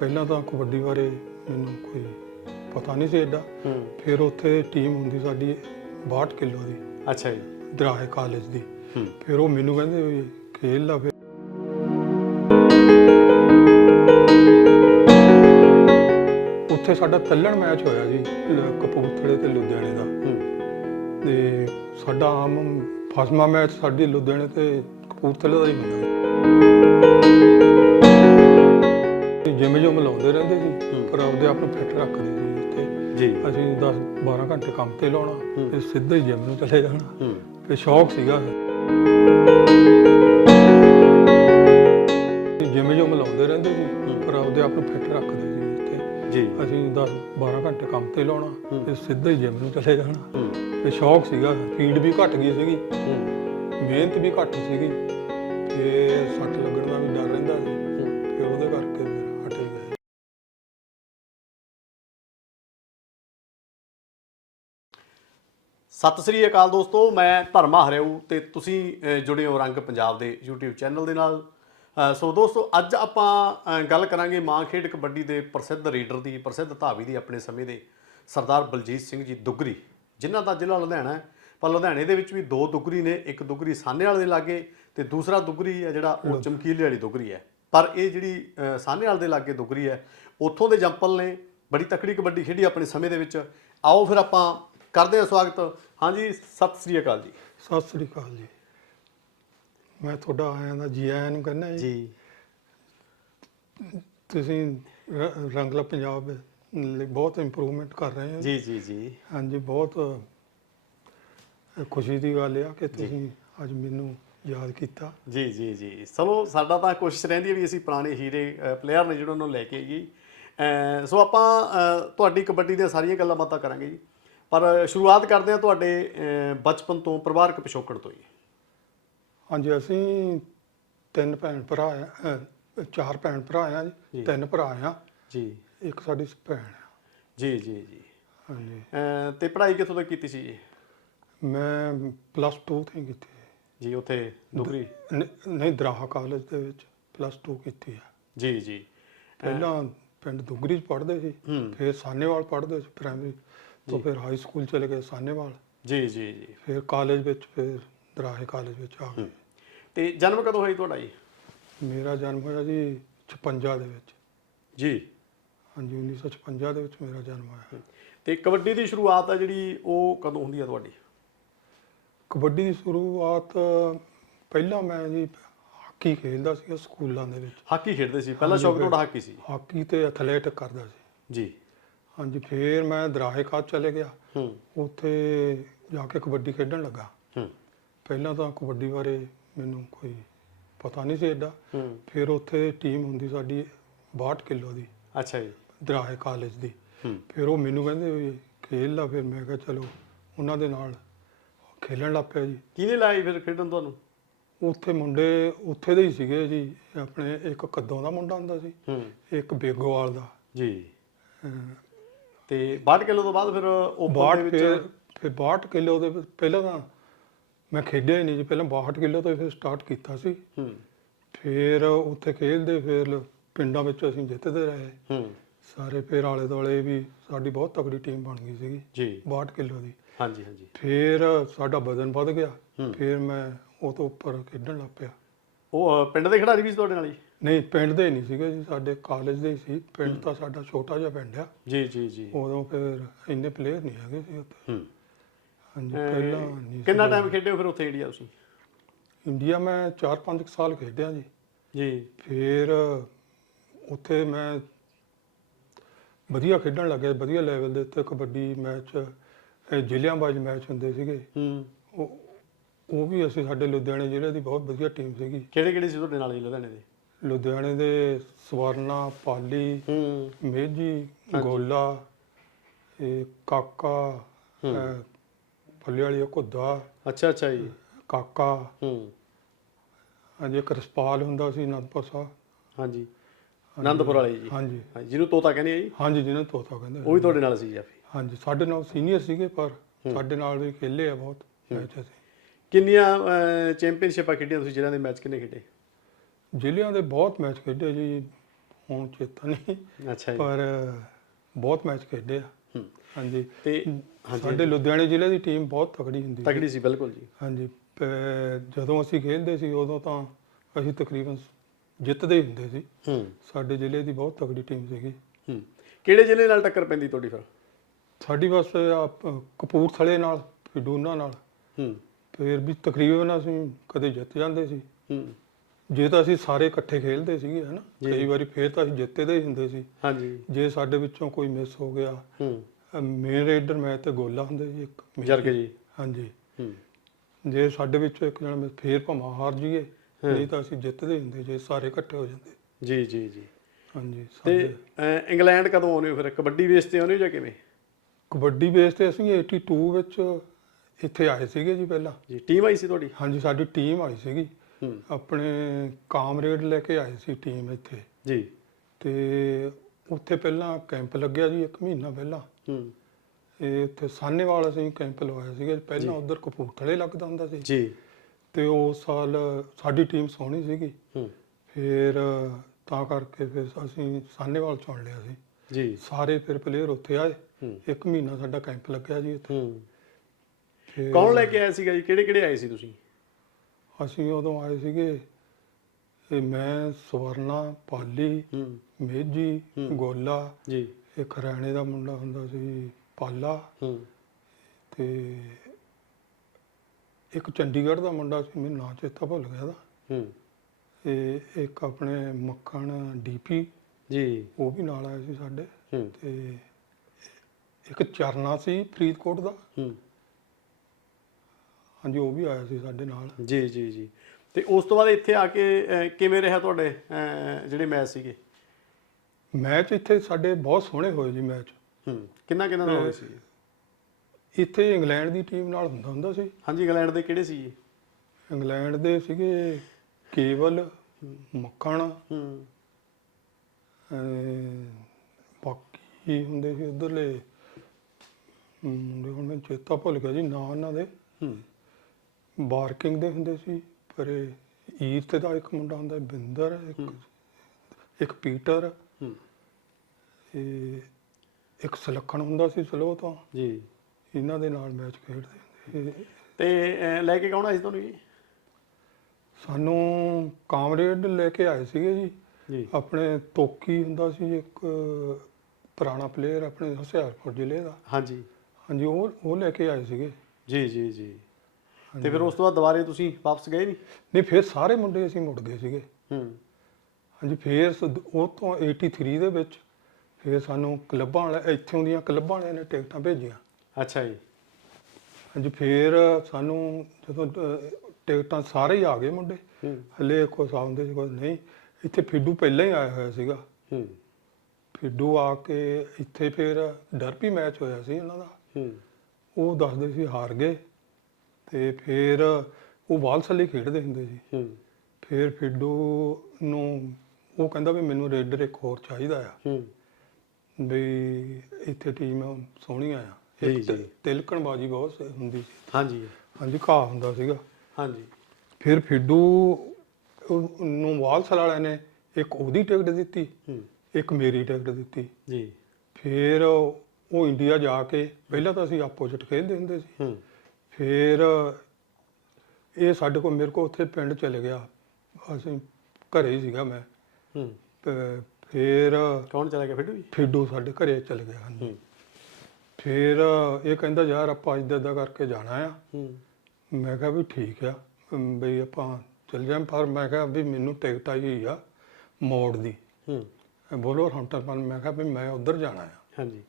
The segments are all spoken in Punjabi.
ਪਹਿਲਾਂ ਤਾਂ ਕਬੱਡੀ ਬਾਰੇ ਮੈਨੂੰ ਕੋਈ ਪਤਾ ਨਹੀਂ ਸੀ ਐਡਾ ਹੂੰ। ਫਿਰ ਉੱਥੇ ਟੀਮ ਹੁੰਦੀ ਸਾਡੀ 62 ਕਿਲੋ ਦੀ। ਅੱਛਾ ਜੀ। ਦਰਾਹੇ ਕਾਲਜ ਦੀ। ਹੂੰ। ਫਿਰ ਉਹ ਮੈਨੂੰ ਕਹਿੰਦੇ ਵੀ ਖੇਲ ਲਾ ਫਿਰ। ਉੱਥੇ ਸਾਡਾ ਤੱਲਣ ਮੈਚ ਹੋਇਆ ਜੀ ਲ- ਕਪੂਰਥਲੇ ਤੇ ਲੁਧਿਆਣੇ ਦਾ। ਹੂੰ। ਤੇ ਸਾਡਾ ਆਮ ਫਸਮਾ ਮੈਚ ਸਾਡੀ ਲੁਧਿਆਣੇ ਤੇ ਕਪੂਰਥਲੇ ਦਾ ਹੀ ਹੁੰਦਾ ਸੀ ਜਿਮ ਜੋ ਮਿਲਾਉਂਦੇ ਰਹਿੰਦੇ ਸੀ। ਪਰ ਆਪਦੇ ਆਪ ਨੂੰ ਫਿੱਟ ਰੱਖਦੇ ਸੀ ਉੱਥੇ। ਜੀ। ਅਸੀਂ 10 12 ਘੰਟੇ ਕੰਮ ਤੇ ਲਾਉਣਾ। ਫਿਰ ਸਿੱਧਾ ਹੀ ਜਿਮ ਨੂੰ ਚਲੇ ਜਾਣਾ। ਤੇ ਸ਼ੌਕ ਸੀਗਾ। ਜਿਮ ਜੋ ਮਿਲਾਉਂਦੇ ਰਹਿੰਦੇ ਸੀ। ਪਰ ਆਪਦੇ ਆਪ ਨੂੰ ਫਿੱਟ ਰੱਖਦੇ ਸੀ ਜੀ। ਅਸੀਂ 10 12 ਘੰਟੇ ਕੰਮ ਤੇ ਲਾਉਣਾ। ਫਿਰ ਸਿੱਧਾ ਹੀ ਜਿਮ ਨੂੰ ਚਲੇ ਜਾਣਾ। ਤੇ ਸ਼ੌਕ ਸੀਗਾ ਫੀਡ ਵੀ ਘਟ ਗਈ ਸੀਗੀ। ਮਿਹਨਤ ਵੀ ਘੱਟ ਸੀਗੀ। ਤੇ ਸੱਟ ਲੱਗਣ ਦਾ ਵੀ ਡਰ ਰਹਿੰਦਾ ਸੀ। ਤੇ ਉਹਦੇ ਕਰਕੇ ਫਿਰ ਸਤਿ ਸ੍ਰੀ ਅਕਾਲ ਦੋਸਤੋ ਮੈਂ ਧਰਮਾ ਹਰਿਆਊ ਤੇ ਤੁਸੀਂ ਜੁੜੇ ਹੋ ਰੰਗ ਪੰਜਾਬ ਦੇ YouTube ਚੈਨਲ ਦੇ ਨਾਲ। ਸੋ ਦੋਸਤੋ ਅੱਜ ਆਪਾਂ ਗੱਲ ਕਰਾਂਗੇ ਮਾਂ ਖੇਡ ਕਬੱਡੀ ਦੇ ਪ੍ਰਸਿੱਧ ਰੀਡਰ ਦੀ ਪ੍ਰਸਿੱਧ ਧਾਵੀ ਦੀ ਆਪਣੇ ਸਮੇਂ ਦੇ ਸਰਦਾਰ ਬਲਜੀਤ ਸਿੰਘ ਜੀ ਦੁੱਗਰੀ ਜਿਨ੍ਹਾਂ ਦਾ ਜ਼ਿਲ੍ਹਾ ਲੁਧਿਆਣਾ ਹੈ। ਪਰ ਲੁਧਿਆਣੇ ਦੇ ਵਿੱਚ ਵੀ ਦੋ ਦੁੱਗਰੀ ਨੇ ਇੱਕ ਦੁੱਗਰੀ ਸਾਹਨੇਵਾਲ ਦੇ ਲਾਗੇ ਤੇ ਦੂਸਰਾ ਦੁੱਗਰੀ ਹੈ ਜਿਹੜਾ ਉਹ ਚਮਕੀਲੇ ਵਾਲੀ ਦੁੱਗਰੀ ਹੈ। ਪਰ ਇਹ ਜਿਹੜੀ ਅ, ਸਾਹਨੇਵਾਲ ਦੇ ਲਾਗੇ ਦੁੱਗਰੀ ਹੈ ਉੱਥੋਂ ਦੇ ਜੰਪਲ ਨੇ ਬੜੀ ਤਕੜੀ ਕਬੱਡੀ ਖੇਡੀ ਆਪਣੇ ਸਮੇਂ ਦੇ ਵਿੱਚ। ਆਓ ਫਿਰ ਆਪਾਂ ਕਰਦੇ ਹਾਂ ਸਵਾਗਤ। ਹਾਂਜੀ ਸਤਿ ਸ੍ਰੀ ਅਕਾਲ ਜੀ। ਸਤਿ ਸ੍ਰੀ ਅਕਾਲ ਜੀ। ਮੈਂ ਤੁਹਾਡਾ ਆਇਆਂ ਦਾ ਜੀ ਆਇਆਂ ਨੂੰ ਕਹਿੰਦਾ ਜੀ। ਜੀ। ਤੁਸੀਂ ਰ- ਰੰਗਲਾ ਪੰਜਾਬ ਲਈ ਬਹੁਤ ਇੰਪਰੂਵਮੈਂਟ ਕਰ ਰਹੇ ਹੋ। ਜੀ ਜੀ ਜੀ। ਹਾਂਜੀ ਬਹੁਤ ਅ, ਖੁਸ਼ੀ ਦੀ ਗੱਲ ਆ ਕਿ ਤੁਸੀਂ ਅੱਜ ਮੈਨੂੰ ਯਾਦ ਕੀਤਾ। ਜੀ ਜੀ ਜੀ। ਚਲੋ ਸਾਡਾ ਤਾਂ ਕੋਸ਼ਿਸ਼ ਰਹਿੰਦੀ ਹੈ ਵੀ ਅਸੀਂ ਪੁਰਾਣੇ ਹੀਰੇ ਪਲੇਅਰ ਨੇ ਜਿਹੜਾ ਉਹਨਾਂ ਨੂੰ ਲੈ ਕੇ ਅਹ, ਸੋ ਆਪਾਂ ਅਹ, ਤੁਹਾਡੀ ਕਬੱਡੀ ਦੀਆਂ ਸਾਰੀਆਂ ਗੱਲਾਂ ਬਾਤਾਂ ਕਰਾਂਗੇ ਜੀ। ਪਰ ਸ਼ੁਰੂਆਤ ਕਰਦੇ ਹਾਂ ਤੁਹਾਡੇ ਬਚਪਨ ਤੋਂ ਪਰਿਵਾਰਕ ਪਿਛੋਕੜ ਤੋਂ ਹੀ। ਹਾਂਜੀ ਅਸੀਂ ਤਿੰਨ ਭੈਣ ਭਰਾ ਆ ਅ, ਚਾਰ ਭੈਣ ਭਰਾ ਆ ਜੀ। ਜੀ। ਤਿੰਨ ਭਰਾ ਆ। ਜੀ। ਇੱਕ ਸਾਡੀ ਭੈਣ ਆ। ਜੀ ਜੀ ਜੀ। ਹਾਂਜੀ। ਤੇ ਪੜ੍ਹਾਈ ਕਿੱਥੋਂ ਤੱਕ ਕੀਤੀ ਸੀ ਜੀ? ਮੈਂ ਪਲੱਸ 2 ਤੇ ਕੀਤੀ। ਜੀ ਉੱਥੇ ਦੁਗਰੀ ਨ- ਨਹੀਂ ਦਰਾਹਾ ਕਾਲਜ ਦੇ ਵਿੱਚ ਪਲੱਸ 2 ਕੀਤੀ ਆ ਜੀ ਜੀ। ਪਹਿਲਾਂ ਪਿੰਡ ਦੁਗਰੀ ਚ ਪੜ੍ਹਦੇ ਸੀ ਹੂੰ। ਫਿਰ ਸਾਨੇਵਾਲ ਪੜ੍ਹਦੇ ਸੀ ਪ੍ਰਾਇਮਰੀ ਤੋਂ ਫਿਰ ਹਾਈ ਸਕੂਲ ਚਲੇ ਗਏ ਸਾਨੇਵਾਲ ਜੀ ਜੀ ਜੀ। ਫਿਰ ਕਾਲਜ ਵਿੱਚ ਫਿਰ ਦਰਾਹੇ ਕਾਲਜ ਵਿੱਚ ਆ ਗਏ। ਤੇ ਜਨਮ ਕਦੋਂ ਹੋਈ ਤੁਹਾਡਾ ਜੀ? ਮੇਰਾ ਜਨਮ ਹੋਇਆ ਜੀ 56 ਦੇ ਵਿੱਚ। ਜੀ। ਹਾਂਜੀ 1956 ਦੇ ਵਿੱਚ ਮੇਰਾ ਜਨਮ ਹੋਇਆ। ਤੇ ਕਬੱਡੀ ਦੀ ਸ਼ੁਰੂਆਤ ਆ ਜਿਹੜੀ ਉਹ ਕਦੋਂ ਹੁੰਦੀ ਆ ਤੁਹਾਡੀ? ਕਬੱਡੀ ਦੀ ਸ਼ੁਰੂਆਤ ਪਹਿਲਾਂ ਮੈਂ ਜੀ ਹਾਕੀ ਖੇਡਦਾ ਸੀ ਸਕੂਲਾਂ ਦੇ ਵਿੱਚ। ਹਾਕੀ ਖੇਡਦੇ ਸੀ। ਪਹਿਲਾ ਸ਼ੌਕ ਤੁਹਾਡਾ ਹਾਕੀ ਸੀ? ਹਾਕੀ ਤੇ ਐਥਲੈਟਿਕ ਕਰਦਾ ਸੀ। ਜੀ। ਹਾਂਜੀ ਫਿਰ ਮੈਂ ਦਰਾਹੇ ਕਾਲਜ ਚਲੇ ਗਿਆ। ਹੂੰ। ਉੱਥੇ ਜਾ ਕੇ ਕਬੱਡੀ ਖੇਡਣ ਲੱਗਾ। ਹੂੰ। ਪਹਿਲਾਂ ਤਾਂ ਕਬੱਡੀ ਬਾਰੇ ਮੈਨੂੰ ਕੋਈ ਪਤਾ ਨਹੀਂ ਸੀ ਐਡਾ ਹੂੰ। ਫਿਰ ਉੱਥੇ ਟੀਮ ਹੁੰਦੀ ਸਾਡੀ 62 ਕਿਲੋ ਦੀ। ਅੱਛਾ ਜੀ। ਦਰਾਹੇ ਕਾਲਜ ਦੀ। ਹੂੰ। ਫਿਰ ਉਹ ਮੈਨੂੰ ਕਹਿੰਦੇ ਵੀ ਖੇਲ ਲਾ ਫਿਰ। ਮੈਂ ਕਿਹਾ ਚਲੋ ਉਹਨਾਂ ਦੇ ਨਾਲ ਖੇਲਣ ਲੱਗ ਪਿਆ ਜੀ। ਕਿਹਨੇ ਲਾਈ ਫਿਰ ਖੇਡਣ ਤੁਹਾਨੂੰ? ਉੱਥੇ ਮੁੰਡੇ ਉੱਥੇ ਦੇ ਹੀ ਸੀਗੇ ਜੀ। ਆਪਣੇ ਇੱਕ ਕੱਦੋਂ ਦਾ ਮੁੰਡਾ ਹੁੰਦਾ ਸੀ। ਹੂੰ। ਇੱਕ ਬੇਗੋਵਾਲ ਦਾ। ਜੀ। ਅਹ ਤੇ 62 ਕਿਲੋ ਤੋਂ ਬਾਅਦ ਫਿਰ ਉਹ 62 ਫਿਰ ਫਿਰ 62 ਕਿਲੋ ਦੇ ਵਿੱਚ ਪਹਿਲਾਂ ਤਾਂ ਮੈਂ ਖੇਡਿਆ ਹੀ ਨਹੀਂ ਜੀ। ਪਹਿਲਾਂ 62 ਕਿਲੋ ਤੋਂ ਫਿਰ ਸਟਾਰਟ ਕੀਤਾ ਸੀ। ਹੂੰ। ਫਿਰ ਉੱਥੇ ਖੇਡਦੇ ਫਿਰ ਪਿੰਡਾਂ ਵਿੱਚ ਅਸੀਂ ਜਿੱਤਦੇ ਰਹੇ। ਹੂੰ। ਸਾਰੇ ਫਿਰ ਆਲੇ ਦੁਆਲੇ ਵੀ ਸਾਡੀ ਬਹੁਤ ਤਕੜੀ ਟੀਮ ਬਣ ਗਈ ਸੀਗੀ। ਜੀ। 62 ਕਿਲੋ ਦੀ। ਹਾਂਜੀ ਹਾਂਜੀ। ਫਿਰ ਸਾਡਾ ਵਜ਼ਨ ਵੱਧ ਗਿਆ। ਹੂੰ। ਫਿਰ ਮੈਂ ਉਹ ਤੋਂ ਉੱਪਰ ਖੇਡਣ ਲੱਗ ਪਿਆ। ਉਹ ਅ, ਪਿੰਡ ਦੇ ਖਿਡਾਰੀ ਵੀ ਸੀ ਤੁਹਾਡੇ ਨਾਲ ਹੀ ਨਹੀਂ ਪਿੰਡ ਦੇ ਨਹੀਂ ਸੀਗੇ ਜੀ ਸਾਡੇ ਕਾਲਜ ਦੇ ਹੀ ਸੀ। ਪਿੰਡ ਤਾਂ ਸਾਡਾ ਛੋਟਾ ਜਿਹਾ ਪਿੰਡ ਆ। ਜੀ ਜੀ ਜੀ। ਉਦੋਂ ਫਿਰ ਇੰਨੇ ਪਲੇਅਰ ਨਹੀਂ ਹੈਗੇ ਸੀ ਉੱਥੇ। ਹੂੰ। ਹਾਂਜੀ ਪਹਿਲਾਂ ਨਹੀਂ ਕਿੰਨਾ ਸੀਗਾ। ਟਾਈਮ ਖੇਡੇ ਹੋ ਫਿਰ ਉੱਥੇ ਇੰਡੀਆ ਤੁਸੀਂ? ਇੰਡੀਆ ਮੈਂ 4-5 ਸਾਲ ਖੇਡਿਆ ਜੀ। ਜੀ। ਫਿਰ ਉੱਥੇ ਮੈਂ ਵਧੀਆ ਖੇਡਣ ਲੱਗਿਆ ਵਧੀਆ ਲੈਵਲ ਦੇ ਉੱਤੇ ਕਬੱਡੀ ਮੈਚ ਜ਼ਿਲ੍ਹਿਆਂ ਵਾਈਜ਼ ਮੈਚ ਹੁੰਦੇ ਸੀਗੇ। ਹੂੰ। ਉਹ ਉਹ ਵੀ ਅਸੀਂ ਸਾਡੇ ਲੁਧਿਆਣੇ ਜ਼ਿਲ੍ਹੇ ਦੀ ਬਹੁਤ ਵਧੀਆ ਟੀਮ ਸੀਗੀ। ਕਿਹੜੇ ਕਿਹੜੇ ਸੀ ਤੁਹਾਡੇ ਨਾਲ ਜੀ ਲੁਧਿਆਣੇ ਦੇ? ਲੁਧਿਆਣੇ ਦੇ ਸਵਰਨਾ ਪਾਲੀ ਹੂੰ। ਮੇਜੀ। ਗੋਲਾ ਇਹ ਕਾਕਾ। ਅਹ, ਵਾਲੀ ਘੁੱਦਾ। ਅੱਛਾ ਅੱਛਾ ਜੀ। ਕਾਕਾ। ਹੂੰ। ਅਜੇ ਇੱਕ ਰਸਪਾਲ ਹੁੰਦਾ ਸੀ ਅਨੰਦਪੁਰ ਸਾਹਿਬ। ਹਾਂਜੀ। ਆਨੰਦਪੁਰ ਵਾਲੇ ਜੀ। ਹਾਂਜੀ। ਹਾਂਜੀ, ਜਿਹਨੂੰ ਤੋਤਾ ਕਹਿੰਦੇ ਆ ਜੀ? ਹਾਂਜੀ ਜਿਹਨੂੰ ਤੋਤਾ ਕਹਿੰਦੇ ਉਹ ਵੀ ਤੁਹਾਡੇ ਨਾਲ ਸੀ ਜਾਫੀ ਹਾਂਜੀ ਸਾਡੇ ਨਾਲ ਸੀਨੀਅਰ ਸੀਗੇ ਪਰ ਸਾਡੇ ਨਾਲ ਵੀ ਖੇਲੇ ਆ ਬਹੁਤ ਮੈਚ ਅਸੀਂ। ਕਿੰਨੀਆਂ ਚੈਂਪੀਅਨਸ਼ਿਪਾਂ ਖੇਡੀਆਂ ਤੁਸੀਂ ਜ਼ਿਲ੍ਹਿਆਂ ਦੇ ਮੈਚ ਕਿੰਨੇ ਖੇਡੇ? ਜ਼ਿਲ੍ਹਿਆਂ ਦੇ ਬਹੁਤ ਮੈਚ ਖੇਡੇ ਜੀ ਹੁਣ ਚੇਤਾ ਨਹੀਂ। ਅੱਛਾ ਜੀ। ਪਰ ਬਹੁਤ ਮੈਚ ਖੇਡੇ ਆ। ਹਾਂਜੀ। ਤੇ ਸਾਡੇ ਲੁਧਿਆਣੇ ਜ਼ਿਲ੍ਹੇ ਦੀ ਟੀਮ ਬਹੁਤ ਤਕੜੀ ਹੁੰਦੀ ਸੀ। ਤਗੜੀ ਸੀ ਬਿਲਕੁਲ ਜੀ। ਹਾਂਜੀ। ਜਦੋਂ ਅਸੀਂ ਖੇਡਦੇ ਸੀ ਉਦੋਂ ਤਾਂ ਅਸੀਂ ਤਕਰੀਬਨ ਜਿੱਤਦੇ ਹੁੰਦੇ ਸੀ। ਹੂੰ। ਸਾਡੇ ਜ਼ਿਲ੍ਹੇ ਦੀ ਬਹੁਤ ਤਕੜੀ ਟੀਮ ਸੀਗੀ। ਹੂੰ। ਕਿਹੜੇ ਜ਼ਿਲ੍ਹੇ ਨਾਲ ਟੱਕਰ ਪੈਂਦੀ ਤੁਹਾਡੀ ਫਿਰ? ਸਾਡੀ ਬਸ ਕਪੂਰਥਲੇ ਨਾਲ ਫਿਡੂਨਾ ਨਾਲ। ਹੂੰ। ਫਿਰ ਵੀ ਤਕਰੀਬਨ ਅਸੀਂ ਕਦੇ ਜਿੱਤ ਜਾਂਦੇ ਸੀ। ਹੂੰ। ਜੇ ਤਾਂ ਅਸੀਂ ਸਾਰੇ ਇਕੱਠੇ ਖੇਡਦੇ ਸੀਗੇ ਹਨਾ? ਜੀ। ਕਈ ਵਾਰੀ ਫੇਰ ਤਾਂ ਅਸੀਂ ਜਿੱਤਦੇ ਹੀ ਹੁੰਦੇ ਸੀ। ਹਾਂਜੀ। ਜੇ ਸਾਡੇ ਵਿੱਚੋਂ ਕੋਈ ਮਿਸ ਹੋ ਗਿਆ ਹੂੰ। ਮੇਨ ਰੇਡਰ ਮੈਚ ਤੇ ਗੋਲਾ ਹੁੰਦੇ ਸੀ ਇੱਕ ਜਰਗ ਜੀ। ਹਾਂਜੀ। ਹੂੰ। ਜੇ ਸਾਡੇ ਵਿੱਚੋਂ ਇੱਕ ਜਣਾ ਫੇਰ ਭਾਵੇਂ ਹਾਰ ਜਾਈਏ। ਨਹੀਂ ਤਾਂ ਅਸੀਂ ਜਿੱਤਦੇ ਹੁੰਦੇ ਜੇ ਸਾਰੇ ਇਕੱਠੇ ਹੋ ਜਾਂਦੇ। ਜੀ ਜੀ ਜੀ। ਹਾਂਜੀ ਤੇ ਸਾਡੇ ਅਹ, ਇੰਗਲੈਂਡ ਕਦੋਂ ਆਉਨੇ ਹੋ ਫਿਰ? ਕਬੱਡੀ ਬੇਸ ਤੇ ਆਉਨੇ ਹੋ ਜਾਂ ਕਿਵੇਂ? ਕਬੱਡੀ ਬੇਸ ਤੇ ਅਸੀਂ 82 ਵਿੱਚ ਇੱਥੇ ਆਏ ਸੀਗੇ ਜੀ ਪਹਿਲਾਂ। ਜੀ ਟੀਮ ਆਈ ਸੀ ਤੁਹਾਡੀ? ਹਾਂਜੀ ਸਾਡੀ ਟੀਮ ਆਈ ਸੀਗੀ। ਆਪਣੇ ਕਾਮਰੇਡ ਲੈ ਕੇ ਆਏ ਸੀ ਟੀਮ ਇੱਥੇ। ਜੀ। ਤੇ ਉੱਥੇ ਪਹਿਲਾਂ ਕੈਂਪ ਲੱਗਿਆ ਜੀ ਇੱਕ ਮਹੀਨਾ ਪਹਿਲਾਂ। ਹੂੰ। ਇਹ ਉੱਥੇ ਸਾਹਨੇਵਾਲ ਅਸੀਂ ਕੈਂਪ ਲਵਾਇਆ ਸੀਗਾ ਪਹਿਲਾਂ। ਉਧਰ ਕਪੂਰਥਲੇ ਲੱਗਦਾ ਹੁੰਦਾ ਸੀ। ਜੀ। ਤੇ ਉਸ ਸਾਲ ਸਾਡੀ ਟੀਮ ਸੋਹਣੀ ਸੀਗੀ। ਹੂੰ। ਫਿਰ ਤਾਂ ਕਰਕੇ ਫਿਰ ਅਸੀਂ ਸਾਹਨੇਵਾਲ ਚੁਣ ਲਿਆ ਸੀ। ਜੀ। ਸਾਰੇ ਫਿਰ ਪਲੇਅਰ ਉੱਥੇ ਆਏ। ਇੱਕ ਮਹੀਨਾ ਸਾਡਾ ਕੈਂਪ ਲੱਗਿਆ ਜੀ ਉੱਥੇ ਹੂੰ। ਕੌਣ ਲੈ ਕੇ ਆਇਆ ਸੀਗਾ ਜੀ? ਕਿਹੜੇ ਕਿਹੜੇ ਆਏ ਸੀ ਤੁਸੀਂ? ਅਸੀਂ ਉਦੋਂ ਆਏ ਸੀਗੇ ਇਹ ਮੈਂ ਸਵਰਨਾ ਪਾਲੀ ਹੂੰ। ਮੇਜੀ ਹੂੰ। ਗੋਲਾ ਜੀ। ਇੱਕ ਹਰਿਆਣੇ ਦਾ ਮੁੰਡਾ ਹੁੰਦਾ ਸੀ ਪਾਲਾ। ਹੂੰ। ਤੇ ਇੱਕ ਚੰਡੀਗੜ੍ਹ ਦਾ ਮੁੰਡਾ ਸੀ ਮੈਨੂੰ ਨਾਂ ਚੇਤਾ ਭੁੱਲ ਗਿਆ ਦਾ ਹੂੰ। ਤੇ ਇੱਕ ਆਪਣੇ ਮੱਖਣ ਡੀਪੀ ਜੀ। ਉਹ ਵੀ ਨਾਲ ਆਇਆ ਸੀ ਸਾਡੇ। ਹੂੰ। ਤੇ ਇੱਕ ਚਰਨਾ ਸੀ ਫਰੀਦਕੋਟ ਦਾ। ਹੂੰ। ਹਾਂਜੀ ਉਹ ਵੀ ਆਇਆ ਸੀ ਸਾਡੇ ਨਾਲ। ਜੀ ਜੀ ਜੀ। ਤੇ ਉਸ ਤੋਂ ਬਾਅਦ ਇੱਥੇ ਆ ਕੇ ਅਹ, ਕਿਵੇਂ ਰਿਹਾ ਤੁਹਾਡੇ ਅਹ, ਜਿਹੜੇ ਮੈਚ ਸੀਗੇ? ਮੈਚ ਇੱਥੇ ਸਾਡੇ ਬਹੁਤ ਸੋਹਣੇ ਹੋਏ ਜੀ ਮੈਚ। ਹੂੰ ਕਿੰਨਾ ਕਿੰਨਾ ਦਾ ਹੋਏ ਸੀ? ਇੱਥੇ ਇੰਗਲੈਂਡ ਦੀ ਟੀਮ ਨਾਲ ਹੁੰਦਾ ਹੁੰਦਾ ਸੀ। ਹਾਂਜੀ ਇੰਗਲੈਂਡ ਦੇ ਕਿਹੜੇ ਸੀ ਇੰਗਲੈਂਡ ਦੇ ਸੀਗੇ ਕੇਵਲ ਮੱਖਣ। ਹੂੰ। ਬਾਕੀ ਹੁੰਦੇ ਸੀ ਉਧਰਲੇ ਮੁੰਡੇ ਹੁਣ ਮੈਨੂੰ ਚੇਤਾ ਭੁੱਲ ਗਿਆ ਜੀ ਨਾਂ ਉਹਨਾਂ ਦੇ। ਹੂੰ। ਬਾਰਕਿੰਗ ਦੇ ਹੁੰਦੇ ਸੀ ਪਰ ਇਹ ਈਸਟ ਦਾ ਇੱਕ ਮੁੰਡਾ ਹੁੰਦਾ ਬਿੰਦਰ ਇੱਕ। ਇੱਕ ਪੀਟਰ। ਇੱਕ ਸਲੱਖਣ ਹੁੰਦਾ ਸੀ ਸਲੋ ਤੋਂ। ਜੀ। ਇਹਨਾਂ ਦੇ ਨਾਲ ਮੈਚ ਖੇਡਦੇ ਹੁੰਦੇ ਤੇ ਲੈ ਕੇ ਕੌਣ ਆਇਆ ਸੀ ਤੁਹਾਨੂੰ ਜੀ? ਸਾਨੂੰ ਕਾਮਰੇਡ ਲੈ ਕੇ ਆਏ ਸੀਗੇ ਜੀ। ਜੀ। ਆਪਣੇ ਤੋਕੀ ਹੁੰਦਾ ਸੀ ਇੱਕ ਪੁਰਾਣਾ ਪਲੇਅਰ ਆਪਣੇ ਹੁਸ਼ਿਆਰਪੁਰ ਜ਼ਿਲ੍ਹੇ ਦਾ। ਹਾਂਜੀ। ਹਾਂਜੀ ਉਹ ਉਹ ਲੈ ਕੇ ਆਏ ਸੀਗੇ। ਜੀ ਜੀ ਜੀ। ਤੇ ਫਿਰ ਉਸ ਤੋਂ ਬਾਅਦ ਦੁਬਾਰੇ ਤੁਸੀਂ ਵਾਪਸ ਗਏ ਨਹੀਂ? ਨਹੀਂ ਫਿਰ ਸਾਰੇ ਮੁੰਡੇ ਅਸੀਂ ਮੁੜ ਗਏ ਸੀਗੇ। ਹੂੰ। ਹਾਂਜੀ ਫਿਰ ਸ- ਉਹ ਤੋਂ 83 ਦੇ ਵਿੱਚ ਫਿਰ ਸਾਨੂੰ ਕਲੱਬਾਂ ਵਾਲੇ ਇੱਥੋਂ ਦੀਆਂ ਕਲੱਬਾਂ ਵਾਲਿਆਂ ਨੇ ਟਿਕਟਾਂ ਭੇਜੀਆਂ। ਅੱਛਾ ਜੀ। ਹਾਂਜੀ ਫਿਰ ਸਾਨੂੰ ਜਦੋਂ ਅਹ, ਟਿਕਟਾਂ ਸਾਰੇ ਹੀ ਆ ਗਏ ਮੁੰਡੇ। ਹੂੰ। ਹਲੇ ਕੋਈ ਆਉਂਦੇ ਸੀ ਕੋਈ ਨਹੀਂ। ਇੱਥੇ ਫਿੱਡੂ ਪਹਿਲਾਂ ਹੀ ਆਇਆ ਹੋਇਆ ਸੀਗਾ। ਹੂੰ। ਫਿੱਡੂ ਆ ਕੇ ਇੱਥੇ ਫਿਰ ਡਰਬੀ ਮੈਚ ਹੋਇਆ ਸੀ ਇਹਨਾਂ ਦਾ। ਹੂੰ। ਉਹ ਦੱਸਦੇ ਸੀ ਹਾਰ ਗਏ। ਤੇ ਫਿਰ ਉਹ ਵਾਲਸਲੀ ਖੇਡਦੇ ਹੁੰਦੇ ਸੀ। ਹੂੰ। ਫਿਰ ਫਿੱਡੂ ਨੂੰ ਉਹ ਕਹਿੰਦਾ ਵੀ ਮੈਨੂੰ ਰੇਡਰ ਇੱਕ ਹੋਰ ਚਾਹੀਦਾ ਆ। ਹੂੰ। ਵੀ ਇੱਥੇ ਟੀਮ ਸੋਹਣੀ ਆ ਜੀ, ਇੱਕ ਜੀ। ਤੇ- ਤਿਲਕਣਬਾਜ਼ੀ ਬਹੁਤ ਸ- ਹੁੰਦੀ ਸੀ। ਹਾਂਜੀ। ਹਾਂਜੀ ਘਾਹ ਹੁੰਦਾ ਸੀਗਾ। ਹਾਂਜੀ। ਫਿਰ ਫਿੱਡੂ ਉਹ- ਨੂੰ ਵਾਲਸਲ ਵਾਲਿਆਂ ਨੇ ਇੱਕ ਉਹਦੀ ਟਿਕਟ ਦਿੱਤੀ ਹੂੰ। ਇੱਕ ਮੇਰੀ ਟਿਕਟ ਦਿੱਤੀ। ਜੀ। ਫਿਰ ਉਹ ਇੰਡੀਆ ਜਾ ਕੇ ਪਹਿਲਾਂ ਤਾਂ ਅਸੀਂ ਆਪੋਜ਼ਿਟ ਖੇਡਦੇ ਹੁੰਦੇ ਸੀ। ਹੂੰ। ਫਿਰ ਇਹ ਸਾਡੇ ਕੋਲ ਮੇਰੇ ਕੋਲ ਉੱਥੇ ਪਿੰਡ ਚਲੇ ਗਿਆ। ਅਸੀਂ ਘਰੇ ਹੀ ਸੀਗਾ ਮੈਂ। ਹੂੰ। ਤੇ ਫਿਰ ਕੌਣ ਚਲਾ ਗਿਆ? ਫਿੱਡੂ ਜੀ? ਫਿੱਡੂ ਸਾਡੇ ਘਰੇ ਚਲ ਗਿਆ। ਹੂੰ। ਫਿਰ ਇਹ ਕਹਿੰਦਾ ਯਾਰ ਆਪਾਂ ਇੱਦਾਂ ਇੱਦਾਂ ਕਰਕੇ ਜਾਣਾ ਆ। ਹੂੰ। ਮੈਂ ਕਿਹਾ ਵੀ ਠੀਕ ਆ। ਵੀ ਆਪਾਂ ਚੱਲ ਜਾਂ ਪਰ ਮੈਂ ਕਿਹਾ ਵੀ ਮੈਨੂੰ ਟਿਕਟ ਆਈ ਹੋਈ ਆ ਮੋੜ ਦੀ। ਹੂੰ। ਬੋਲੋ ਹੰਟਰ ਪਰ ਮੈਂ ਕਿਹਾ ਵੀ ਮੈਂ ਉੱਧਰ ਜਾਣਾ ਆ। ਹਾਂਜੀ।